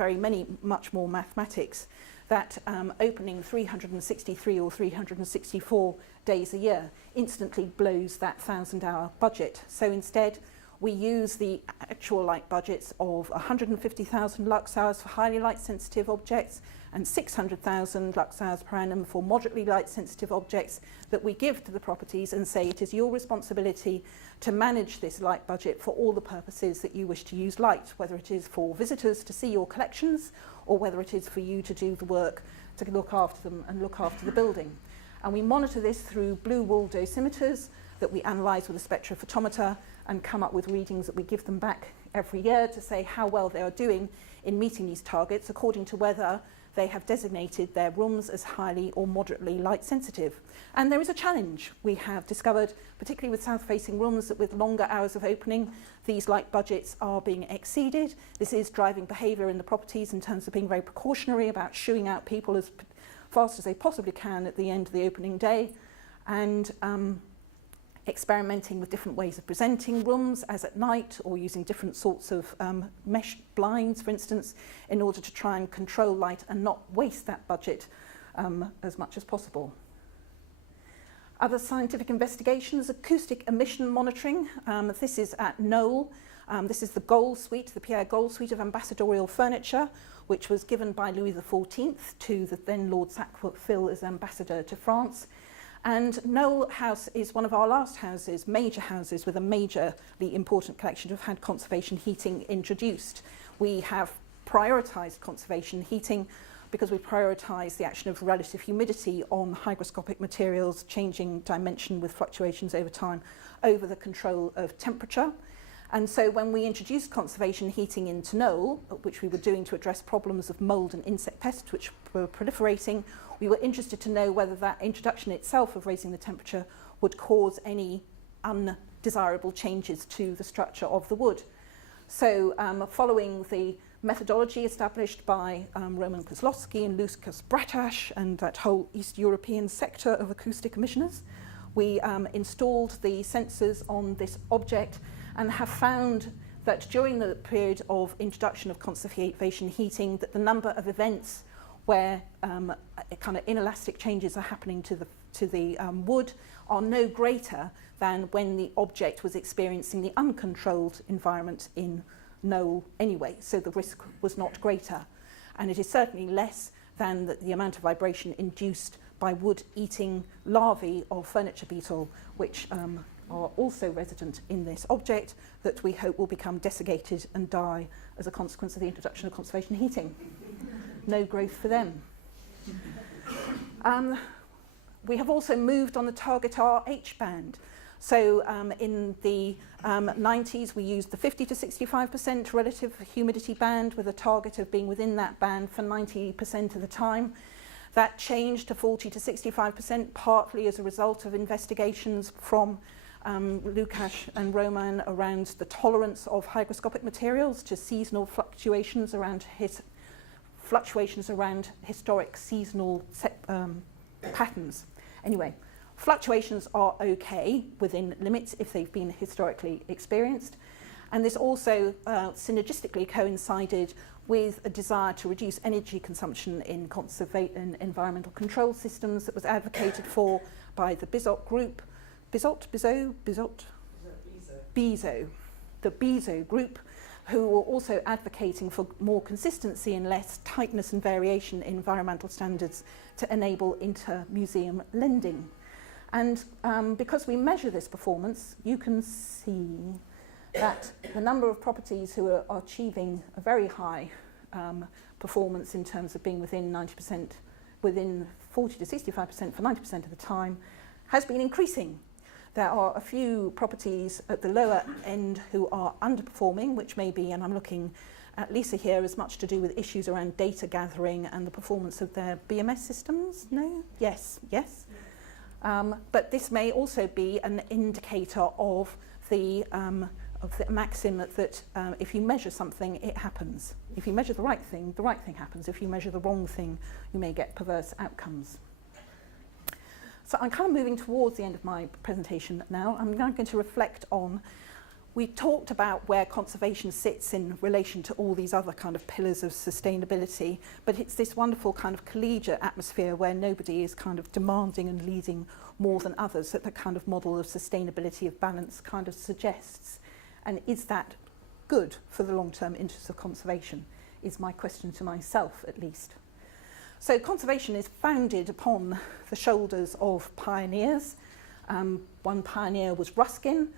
much more mathematics, that opening 363 or 364 days a year instantly blows that 1,000-hour budget. So instead, We use the actual light budgets of 150,000 lux hours for highly light sensitive objects and 600,000 lux hours per annum for moderately light sensitive objects that we give to the properties and say it is your responsibility to manage this light budget for all the purposes that you wish to use light, whether it is for visitors to see your collections or whether it is for you to do the work to look after them and look after the building. And we monitor this through blue wool dosimeters that we analyse with a spectrophotometer and come up with readings that we give them back every year to say how well they are doing in meeting these targets according to whether they have designated their rooms as highly or moderately light sensitive. And there is a challenge. We have discovered, particularly with south-facing rooms, that with longer hours of opening, these light budgets are being exceeded. This is driving behaviour in the properties in terms of being very precautionary about shooing out people as fast as they possibly can at the end of the opening day, and experimenting with different ways of presenting rooms as at night, or using different sorts of mesh blinds, for instance, in order to try and control light and not waste that budget as much as possible. Other scientific investigations, acoustic emission monitoring. This is at Knoll. This is the Gold Suite, the Pierre Gold Suite of ambassadorial furniture, which was given by Louis XIV to the then Lord Sackville as ambassador to France. And Knoll House is one of our last houses, major houses, with a majorly important collection to have had conservation heating introduced. We have prioritised conservation heating because we prioritise the action of relative humidity on hygroscopic materials, changing dimension with fluctuations over time, over the control of temperature. And so when we introduced conservation heating into Knoll, which we were doing to address problems of mould and insect pests which were proliferating, we were interested to know whether that introduction itself of raising the temperature would cause any undesirable changes to the structure of the wood. So following the methodology established by Roman Kozlowski and Lukas Bratash and that whole East European sector of acoustic emissioners, we installed the sensors on this object and have found that during the period of introduction of conservation heating, that the number of events where kind of inelastic changes are happening to the wood are no greater than when the object was experiencing the uncontrolled environment in Knoll anyway, so the risk was not greater. And it is certainly less than the amount of vibration induced by wood-eating larvae of furniture beetle, which are also resident in this object, that we hope will become desiccated and die as a consequence of the introduction of conservation heating. No growth for them. We have also moved on the target RH band. So in the 90s, we used the 50 to 65% relative humidity band with a target of being within that band for 90% of the time. That changed to 40 to 65%, partly as a result of investigations from Lukáš and Roman around the tolerance of hygroscopic materials to seasonal fluctuations around historic seasonal patterns. Anyway, fluctuations are okay within limits if they've been historically experienced. And this also synergistically coincided with a desire to reduce energy consumption in environmental control systems that was advocated for by the BIZOT group. BIZO, the BIZO group, who were also advocating for more consistency and less tightness and variation in environmental standards to enable inter-museum lending. And because we measure this performance, you can see that the number of properties who are achieving a very high performance in terms of being within 90%, within 40 to 65% for 90% of the time, has been increasing. There are a few properties at the lower end who are underperforming, which may be, and I'm looking at Lisa here, as much to do with issues around data gathering and the performance of their BMS systems. No? Yes. But this may also be an indicator of the maxim that if you measure something, it happens. If you measure the right thing happens. If you measure the wrong thing, you may get perverse outcomes. So I'm kind of moving towards the end of my presentation now. I'm now going to reflect on, we talked about where conservation sits in relation to all these other kind of pillars of sustainability, but it's this wonderful kind of collegiate atmosphere where nobody is kind of demanding and leading more than others, that the kind of model of sustainability of balance kind of suggests. And is that good for the long-term interests of conservation, is my question to myself at least. So conservation is founded upon the shoulders of pioneers. One pioneer was Ruskin,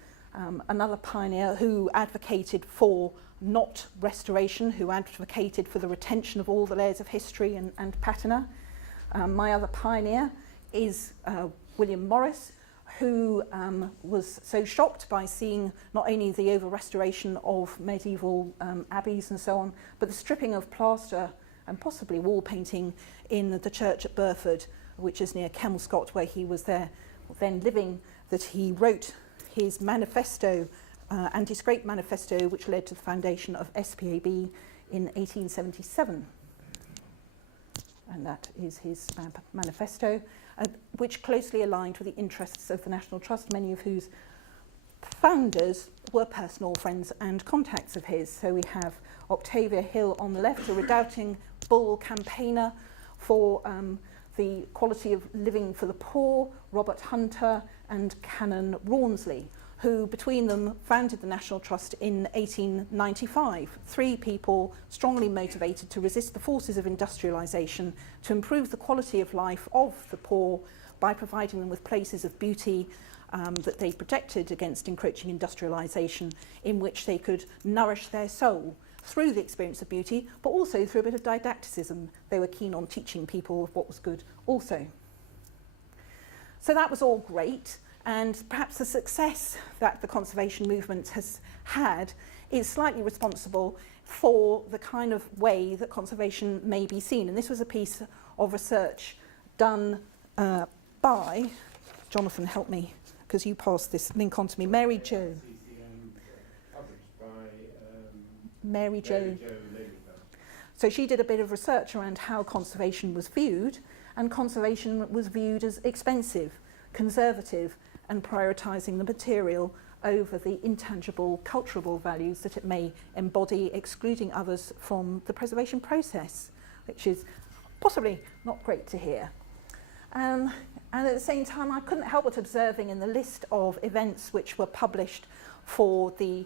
another pioneer who advocated for not restoration, who advocated for the retention of all the layers of history and patina. My other pioneer is William Morris, who was so shocked by seeing not only the over-restoration of medieval abbeys and so on, but the stripping of plaster and possibly wall painting in the church at Burford, which is near Kelmscott, where he was then living, that he wrote his manifesto, anti-scrape manifesto, which led to the foundation of SPAB in 1877. And that is his manifesto, which closely aligned with the interests of the National Trust, many of whose founders were personal friends and contacts of his. So we have Octavia Hill on the left, a redoubting bull campaigner for the quality of living for the poor, Robert Hunter and Canon Rawnsley, who between them founded the National Trust in 1895. Three people strongly motivated to resist the forces of industrialisation, to improve the quality of life of the poor by providing them with places of beauty that they protected against encroaching industrialisation, in which they could nourish their soul through the experience of beauty, but also through a bit of didacticism. They were keen on teaching people what was good also. So that was all great, and perhaps the success that the conservation movement has had is slightly responsible for the kind of way that conservation may be seen. And this was a piece of research done by, Jonathan, help me, because you passed this link on to me, Mary Jo. Mary Jo. So she did a bit of research around how conservation was viewed, and conservation was viewed as expensive, conservative, and prioritising the material over the intangible cultural values that it may embody, excluding others from the preservation process, which is possibly not great to hear. And at the same time, I couldn't help but observing in the list of events which were published for the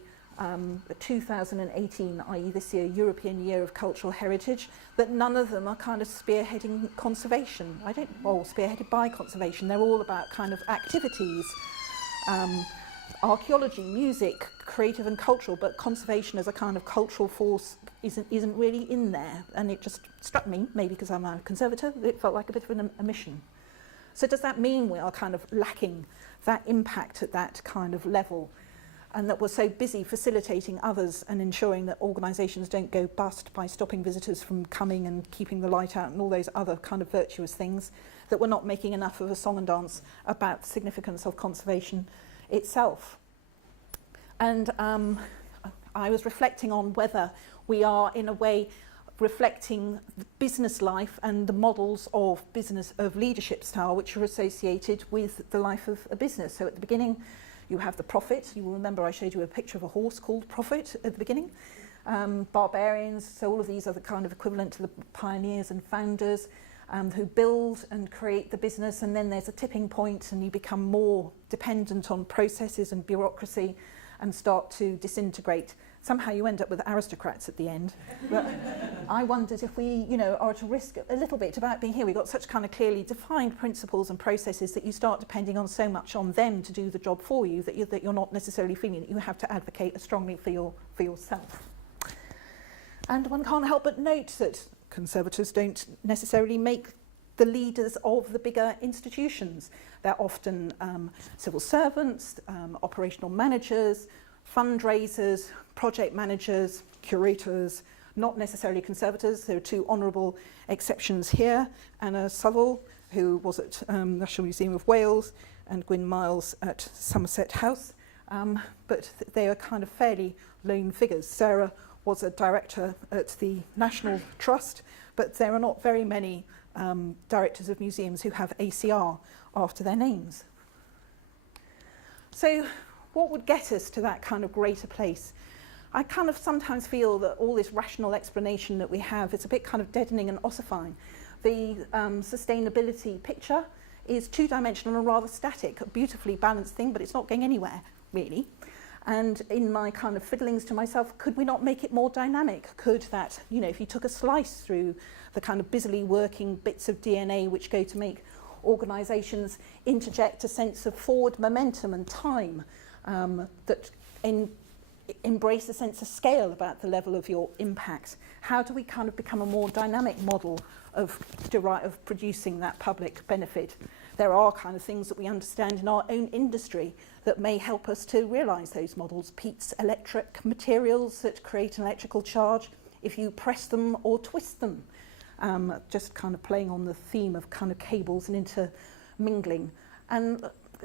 2018, i.e. this year, European Year of Cultural Heritage, that none of them are kind of spearheading conservation. Spearheaded by conservation. They're all about kind of activities, archaeology, music, creative and cultural, but conservation as a kind of cultural force isn't really in there. And it just struck me, maybe because I'm a conservator, it felt like a bit of an omission. So does that mean we are kind of lacking that impact at that kind of level, and that we're so busy facilitating others and ensuring that organisations don't go bust by stopping visitors from coming and keeping the light out and all those other kind of virtuous things, that we're not making enough of a song and dance about the significance of conservation itself? And I was reflecting on whether we are in a way reflecting business life and the models of business, of leadership style, which are associated with the life of a business. So at the beginning, you have the prophet. You will remember I showed you a picture of a horse called Prophet at the beginning. Barbarians, so all of these are the kind of equivalent to the pioneers and founders who build and create the business, and then there's a tipping point and you become more dependent on processes and bureaucracy and start to disintegrate. Somehow you end up with aristocrats at the end. But I wondered if we, are to risk a little bit about being here. We've got such kind of clearly defined principles and processes that you start depending on so much on them to do the job for you that you're not necessarily feeling that you have to advocate as strongly for yourself. And one can't help but note that conservators don't necessarily make the leaders of the bigger institutions. They're often civil servants, operational managers, fundraisers, project managers, curators, not necessarily conservators. There are two honourable exceptions here, Anna Southall, who was at National Museum of Wales, and Gwyn Miles at Somerset House, but they are kind of fairly lone figures. Sarah was a director at the National Trust, but there are not very many directors of museums who have ACR after their names. So what would get us to that kind of greater place? I kind of sometimes feel that all this rational explanation that we have is a bit kind of deadening and ossifying. The sustainability picture is two-dimensional and rather static, a beautifully balanced thing, but it's not going anywhere, really. And in my kind of fiddlings to myself, could we not make it more dynamic? Could that, you know, if you took a slice through the kind of busily working bits of DNA which go to make organisations interject a sense of forward momentum and time, that embrace a sense of scale about the level of your impact? How do we kind of become a more dynamic model of producing that public benefit? There are kind of things that we understand in our own industry that may help us to realise those models. Pete's electric materials that create an electrical charge if you press them or twist them. Just kind of playing on the theme of kind of cables and intermingling. And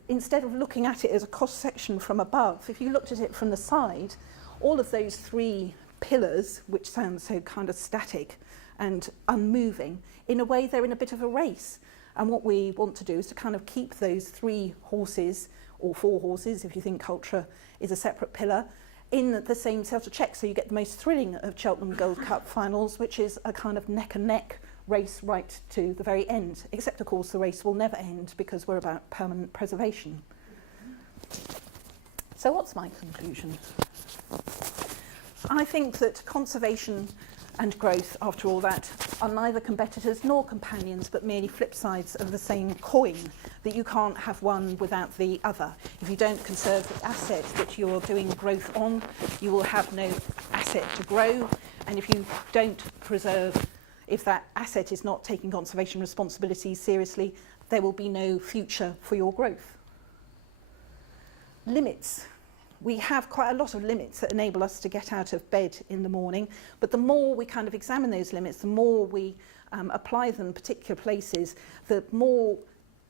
instead of looking at it as a cross-section from above, if you looked at it from the side, all of those three pillars, which sound so kind of static and unmoving, in a way they're in a bit of a race. And what we want to do is to kind of keep those three horses, or four horses, if you think culture is a separate pillar, in the same sort of check, so you get the most thrilling of Cheltenham Gold Cup finals, which is a kind of neck and neck race right to the very end, except of course the race will never end because we're about permanent preservation. So what's my conclusion? I think that conservation and growth, after all that, are neither competitors nor companions, but merely flip sides of the same coin, that you can't have one without the other. If you don't conserve the asset that you're doing growth on, you will have no asset to grow, and if you don't preserve, if that asset is not taking conservation responsibilities seriously, there will be no future for your growth. Limits. We have quite a lot of limits that enable us to get out of bed in the morning, but the more we kind of examine those limits, the more we apply them in particular places, the more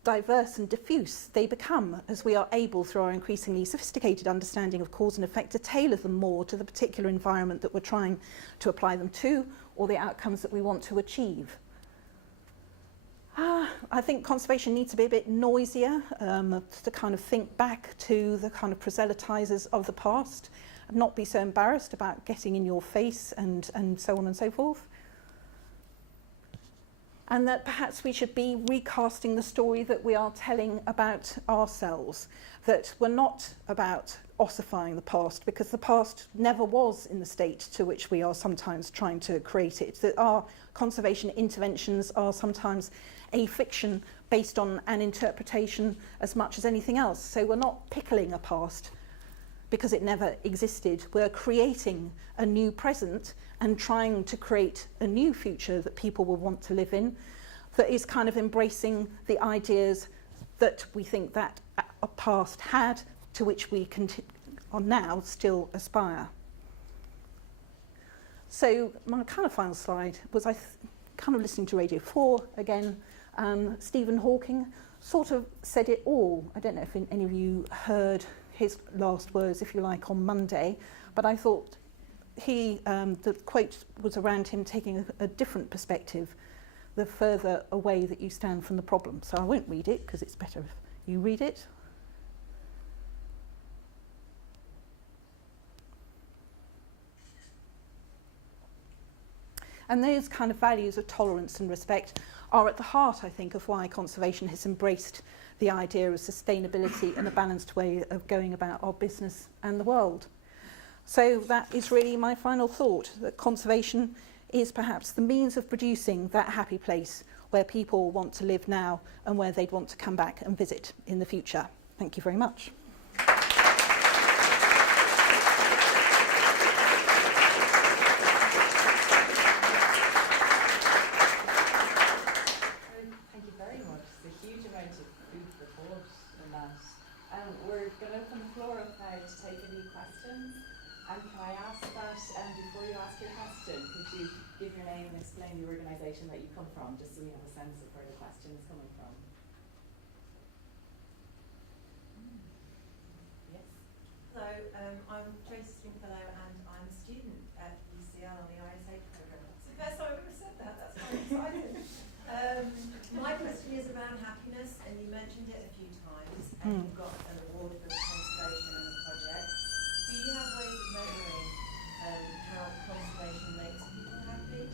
diverse and diffuse they become as we are able, through our increasingly sophisticated understanding of cause and effect, to tailor them more to the particular environment that we're trying to apply them to, or the outcomes that we want to achieve. I think conservation needs to be a bit noisier, to kind of think back to the kind of proselytisers of the past, and not be so embarrassed about getting in your face and so on and so forth. And that perhaps we should be recasting the story that we are telling about ourselves, that we're not about ossifying the past, because the past never was in the state to which we are sometimes trying to create it, that our conservation interventions are sometimes a fiction based on an interpretation as much as anything else. So we're not pickling a past because it never existed. We're creating a new present and trying to create a new future that people will want to live in, that is kind of embracing the ideas that we think that a past had, to which we now still aspire. So my kind of final slide was kind of listening to Radio 4 again. Stephen Hawking sort of said it all. I don't know if any of you heard his last words, if you like, on Monday, but I thought the quote was around him taking a different perspective, the further away that you stand from the problem. So I won't read it because it's better if you read it. And those kind of values of tolerance and respect are at the heart, I think, of why conservation has embraced the idea of sustainability and a balanced way of going about our business and the world. So that is really my final thought, that conservation is perhaps the means of producing that happy place where people want to live now and where they'd want to come back and visit in the future. Thank you very much. We're going to open the floor up now to take any questions. And can I ask that, before you ask your question, could you give your name and explain the organisation that you come from, just so we have a sense of where the question is coming from? Yes. Hello, I'm Tracy Stringfellow and I'm a student at UCL on the ISH programme. It's the first time I've ever said that, that's quite exciting. My question is around happiness, and you mentioned it a few times, and you've got an award for conservation and the project. Do you have ways of measuring how conservation makes people happy?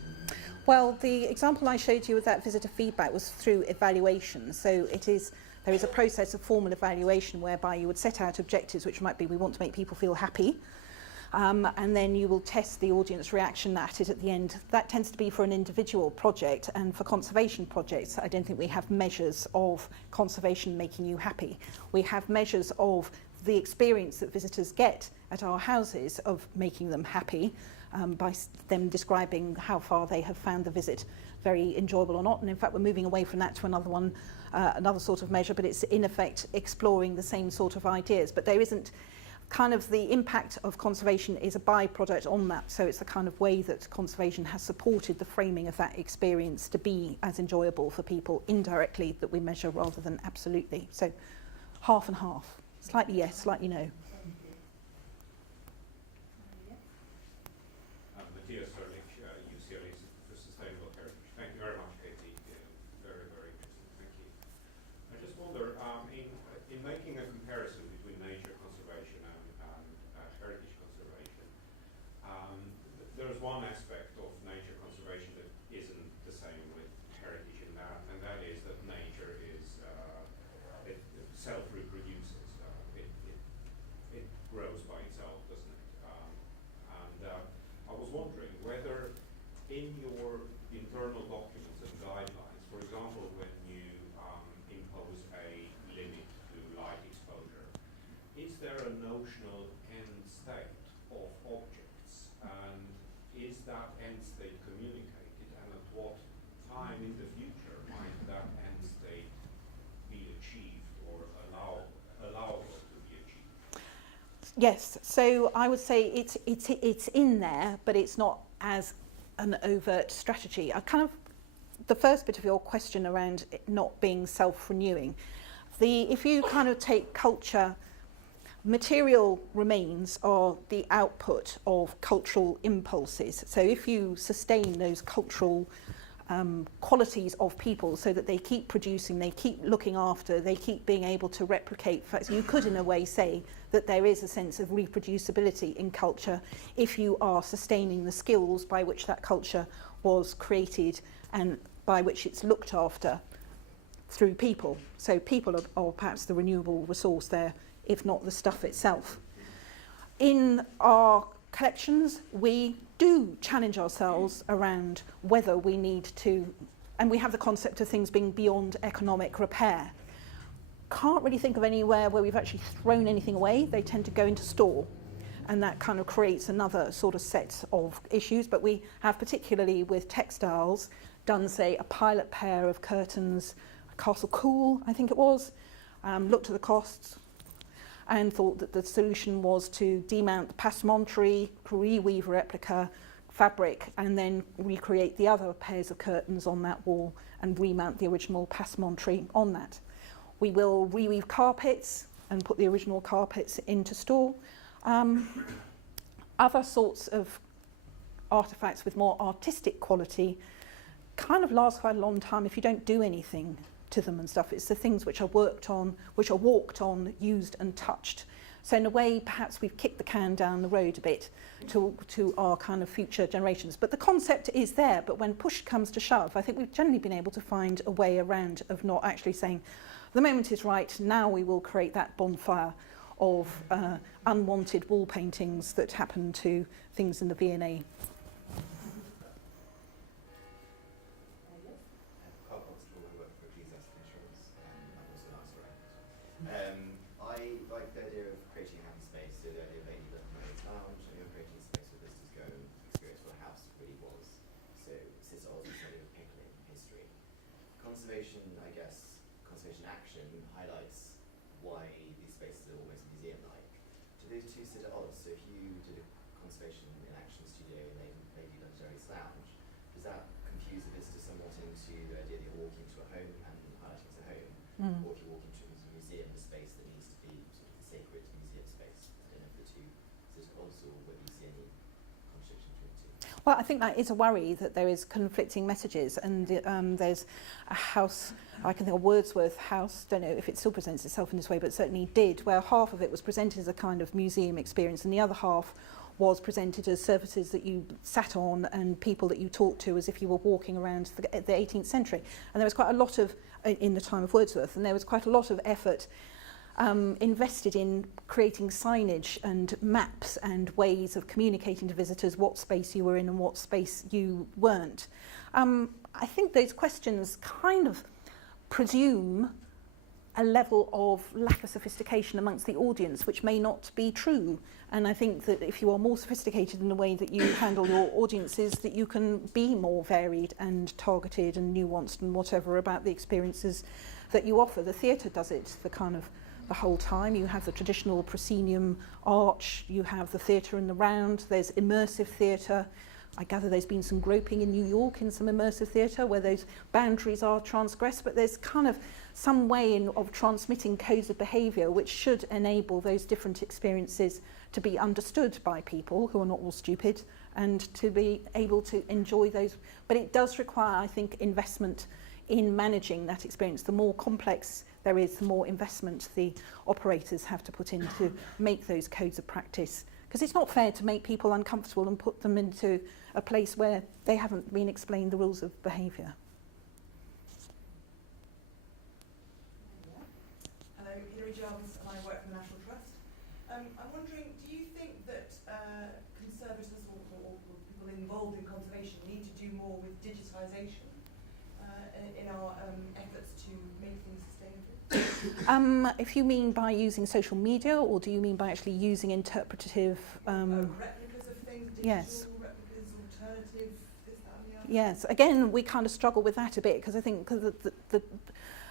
Well, the example I showed you with that visitor feedback was through evaluation. So it is There is a process of formal evaluation whereby you would set out objectives, which might be we want to make people feel happy, and then you will test the audience reaction at it at the end. That tends to be for an individual project, and for conservation projects, I don't think we have measures of conservation making you happy. We have measures of the experience that visitors get at our houses of making them happy, by them describing how far they have found the visit very enjoyable or not. And in fact, we're moving away from that to another one, another sort of measure, but it's in effect exploring the same sort of ideas. But there isn't kind of the impact of conservation is a byproduct on that. So it's the kind of way that conservation has supported the framing of that experience to be as enjoyable for people indirectly that we measure rather than absolutely. So half and half. Slightly yes, slightly no. Matthias Sterling, UCL ISH for Sustainable Heritage. Thank you very much, Katy. Very, very interesting. Thank you. I just wonder, in making a comparison between nature conservation and heritage conservation, there's one aspect of nature conservation that isn't the same with heritage in that, and that is that nature is it self-reproduces. It grows by itself, doesn't it? I was wondering whether in your internal documents and guidelines, for example, when you impose a limit to light exposure, is there a notional end state of objects, and is that end state communicated, and at what time in the future might that end state be achieved or allowable to be achieved? Yes, so I would say it's in there, but it's not as an overt strategy. The first bit of your question around it not being self-renewing, if you kind of take culture, material remains are the output of cultural impulses. So if you sustain those cultural qualities of people so that they keep producing, they keep looking after, they keep being able to replicate. In fact, you could in a way say that there is a sense of reproducibility in culture if you are sustaining the skills by which that culture was created and by which it's looked after through people. So people are perhaps the renewable resource there, if not the stuff itself. In our collections, we do challenge ourselves around whether we need to, and we have the concept of things being beyond economic repair. Can't really think of anywhere where we've actually thrown anything away. They tend to go into store, and that kind of creates another sort of set of issues. But we have, particularly with textiles, done, say, a pilot pair of curtains, Castle Cool, I think it was, looked at the costs, and thought that the solution was to demount the passementerie, reweave a replica fabric, and then recreate the other pairs of curtains on that wall and remount the original passementerie on that. We will reweave carpets and put the original carpets into store. Other sorts of artefacts with more artistic quality kind of last quite a long time if you don't do anything to them and stuff. It's the things which are worked on, which are walked on, used and touched. So in a way, perhaps we've kicked the can down the road a bit to our kind of future generations. But the concept is there, but when push comes to shove, I think we've generally been able to find a way around of not actually saying, the moment is right, now we will create that bonfire of unwanted wall paintings that happen to things in the V&A. I like the idea of creating a happy space, so the idea of maybe looking at its lounge, and you're creating a space where visitors go and experience what a house really was. So it's also a study of pickling history. Conservation, I guess, conservation action highlights why these spaces are almost museum-like. Do those two sit at odds? So if you did a conservation in action studio in Lady Luxurious Lounge, does that confuse the visitor somewhat into the idea that you're walking to a home and highlighting as a home? Or if you walk into a museum, the space that needs to be sort of the sacred museum space? I don't know if the two sit at odds or whether you see any contradiction between the two. Well, I think that is a worry that there is conflicting messages, and there's a house, I can think of Wordsworth House, don't know if it still presents itself in this way, but certainly did, where half of it was presented as a kind of museum experience and the other half was presented as surfaces that you sat on and people that you talked to as if you were walking around the 18th century. And there was quite a lot of, in the time of Wordsworth, and there was quite a lot of effort invested in creating signage and maps and ways of communicating to visitors what space you were in and what space you weren't. I think those questions kind of presume a level of lack of sophistication amongst the audience, which may not be true. And I think that if you are more sophisticated in the way that you handle your audiences, that you can be more varied and targeted and nuanced and whatever about the experiences that you offer. The theatre does it the whole time. You have the traditional proscenium arch, you have the theatre in the round, there's immersive theatre. I gather there's been some groping in New York in some immersive theatre where those boundaries are transgressed, but there's kind of some way of transmitting codes of behaviour which should enable those different experiences to be understood by people who are not all stupid and to be able to enjoy those. But it does require, I think, investment in managing that experience. The more complex there is, the more investment the operators have to put in to make those codes of practice. Because it's not fair to make people uncomfortable and put them into a place where they haven't been explained the rules of behaviour. Hello, Hilary Jarvis, and I work for the National Trust. I'm wondering, do you think that conservators or people involved in conservation need to do more with digitisation in our efforts to make things sustainable? If you mean by using social media, or do you mean by actually using interpretative... replicas of things, digital yes. replicas, alternative, this, that and the other? Yes, again, we kind of struggle with that a bit, because I think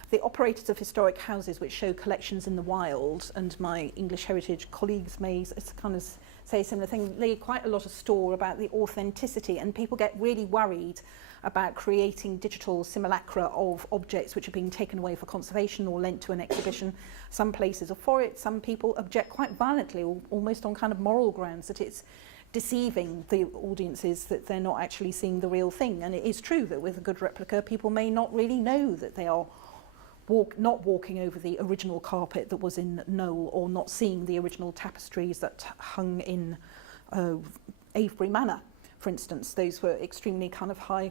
the operators of historic houses which show collections in the wild, and my English heritage colleagues may kind of say a similar thing, lay quite a lot of store about the authenticity, and people get really worried about creating digital simulacra of objects which are being taken away for conservation or lent to an exhibition. Some places are for it, some people object quite violently, almost on kind of moral grounds, that it's deceiving the audiences, that they're not actually seeing the real thing. And it is true that with a good replica, people may not really know that they are not walking over the original carpet that was in Knowle, or not seeing the original tapestries that hung in Avebury Manor, for instance. Those were extremely kind of high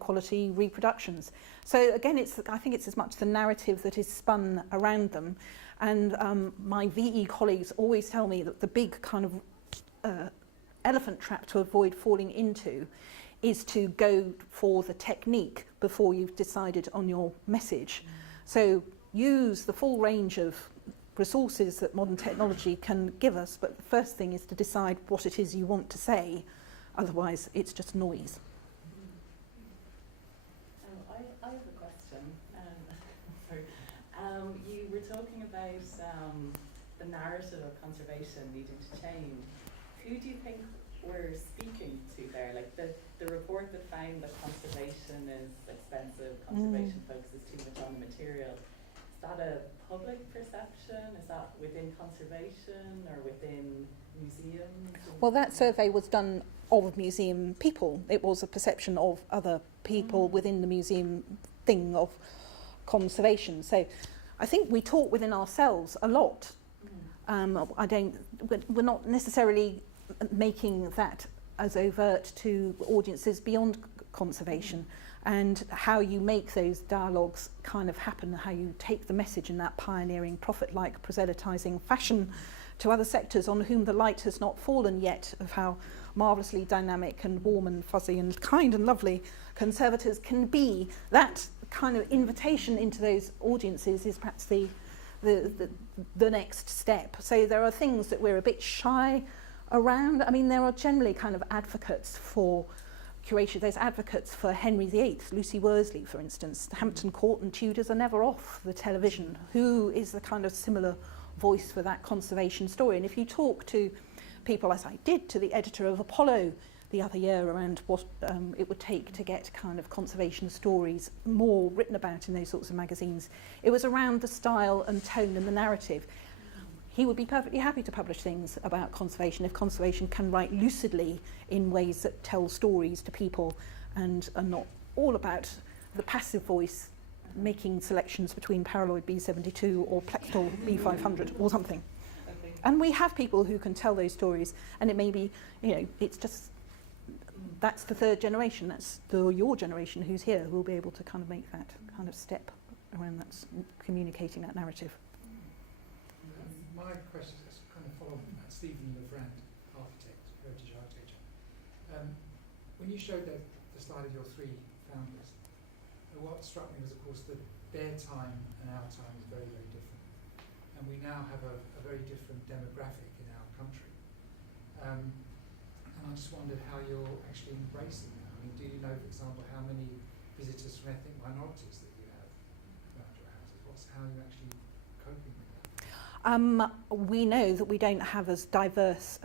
quality reproductions. So again, I think it's as much the narrative that is spun around them. And my VE colleagues always tell me that the big kind of elephant trap to avoid falling into is to go for the technique before you've decided on your message. So use the full range of resources that modern technology can give us, but the first thing is to decide what it is you want to say. Otherwise, it's just noise. I have a question. You were talking about the narrative of conservation needing to change. Who do you think we're speaking to there? Like the report that found that conservation is expensive, conservation focuses too much on the material. Is that a public perception? Is that within conservation or within museums? Well, that survey was done of museum people. It was a perception of other people within the museum thing of conservation. So I think we talk within ourselves a lot. We're not necessarily making that as overt to audiences beyond conservation, and how you make those dialogues kind of happen, how you take the message in that pioneering, prophet-like, proselytizing fashion to other sectors on whom the light has not fallen yet, of how marvellously dynamic and warm and fuzzy and kind and lovely conservators can be. That kind of invitation into those audiences is perhaps the next step. So there are things that we're a bit shy around. I mean, there are generally kind of advocates for curation. There's advocates for Henry VIII, Lucy Worsley, for instance. Hampton Court and Tudors are never off the television. Who is the kind of similar voice for that conservation story? And if you talk to people, as I did to the editor of Apollo the other year, around what it would take to get kind of conservation stories more written about in those sorts of magazines, it was around the style and tone and the narrative. He would be perfectly happy to publish things about conservation if conservation can write lucidly in ways that tell stories to people and are not all about the passive voice making selections between paraloid B72 or Plextal B500 or something. And we have people who can tell those stories, and it may be, you know, it's just, that's the third generation, that's your generation who's here who will be able to kind of make that kind of step when that's communicating that narrative. My question is kind of following Stephen Levrand, architect, heritage architecture. When you showed the slide of your three founders, what struck me was, of course, that their time and our time is very, very different. And we now have a very different demographic in our country. And I just wondered how you're actually embracing that. I mean, do you know, for example, how many visitors from ethnic minorities that you have around your houses? How are you actually coping with that? We know that we don't have as diverse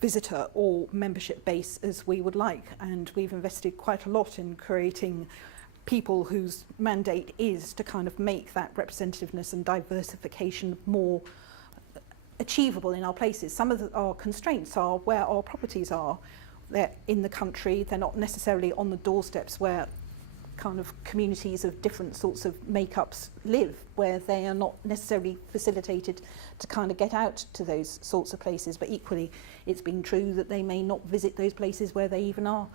visitor or membership base as we would like, and we've invested quite a lot in creating people whose mandate is to kind of make that representativeness and diversification more achievable in our places. Some of our constraints are where our properties are. They're in the country, they're not necessarily on the doorsteps where kind of communities of different sorts of makeups live, where they are not necessarily facilitated to kind of get out to those sorts of places. But equally, it's been true that they may not visit those places where they even are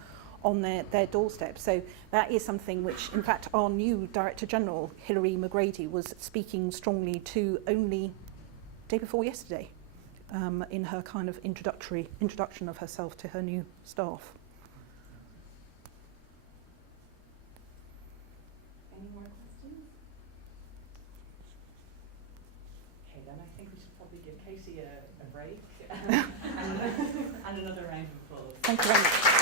on their doorstep. So that is something which, in fact, our new Director General, Hilary McGrady, was speaking strongly to only day before yesterday in her kind of introduction of herself to her new staff. Any more questions? Okay, then I think we should probably give Katy a break and another round of applause. Thank you very much.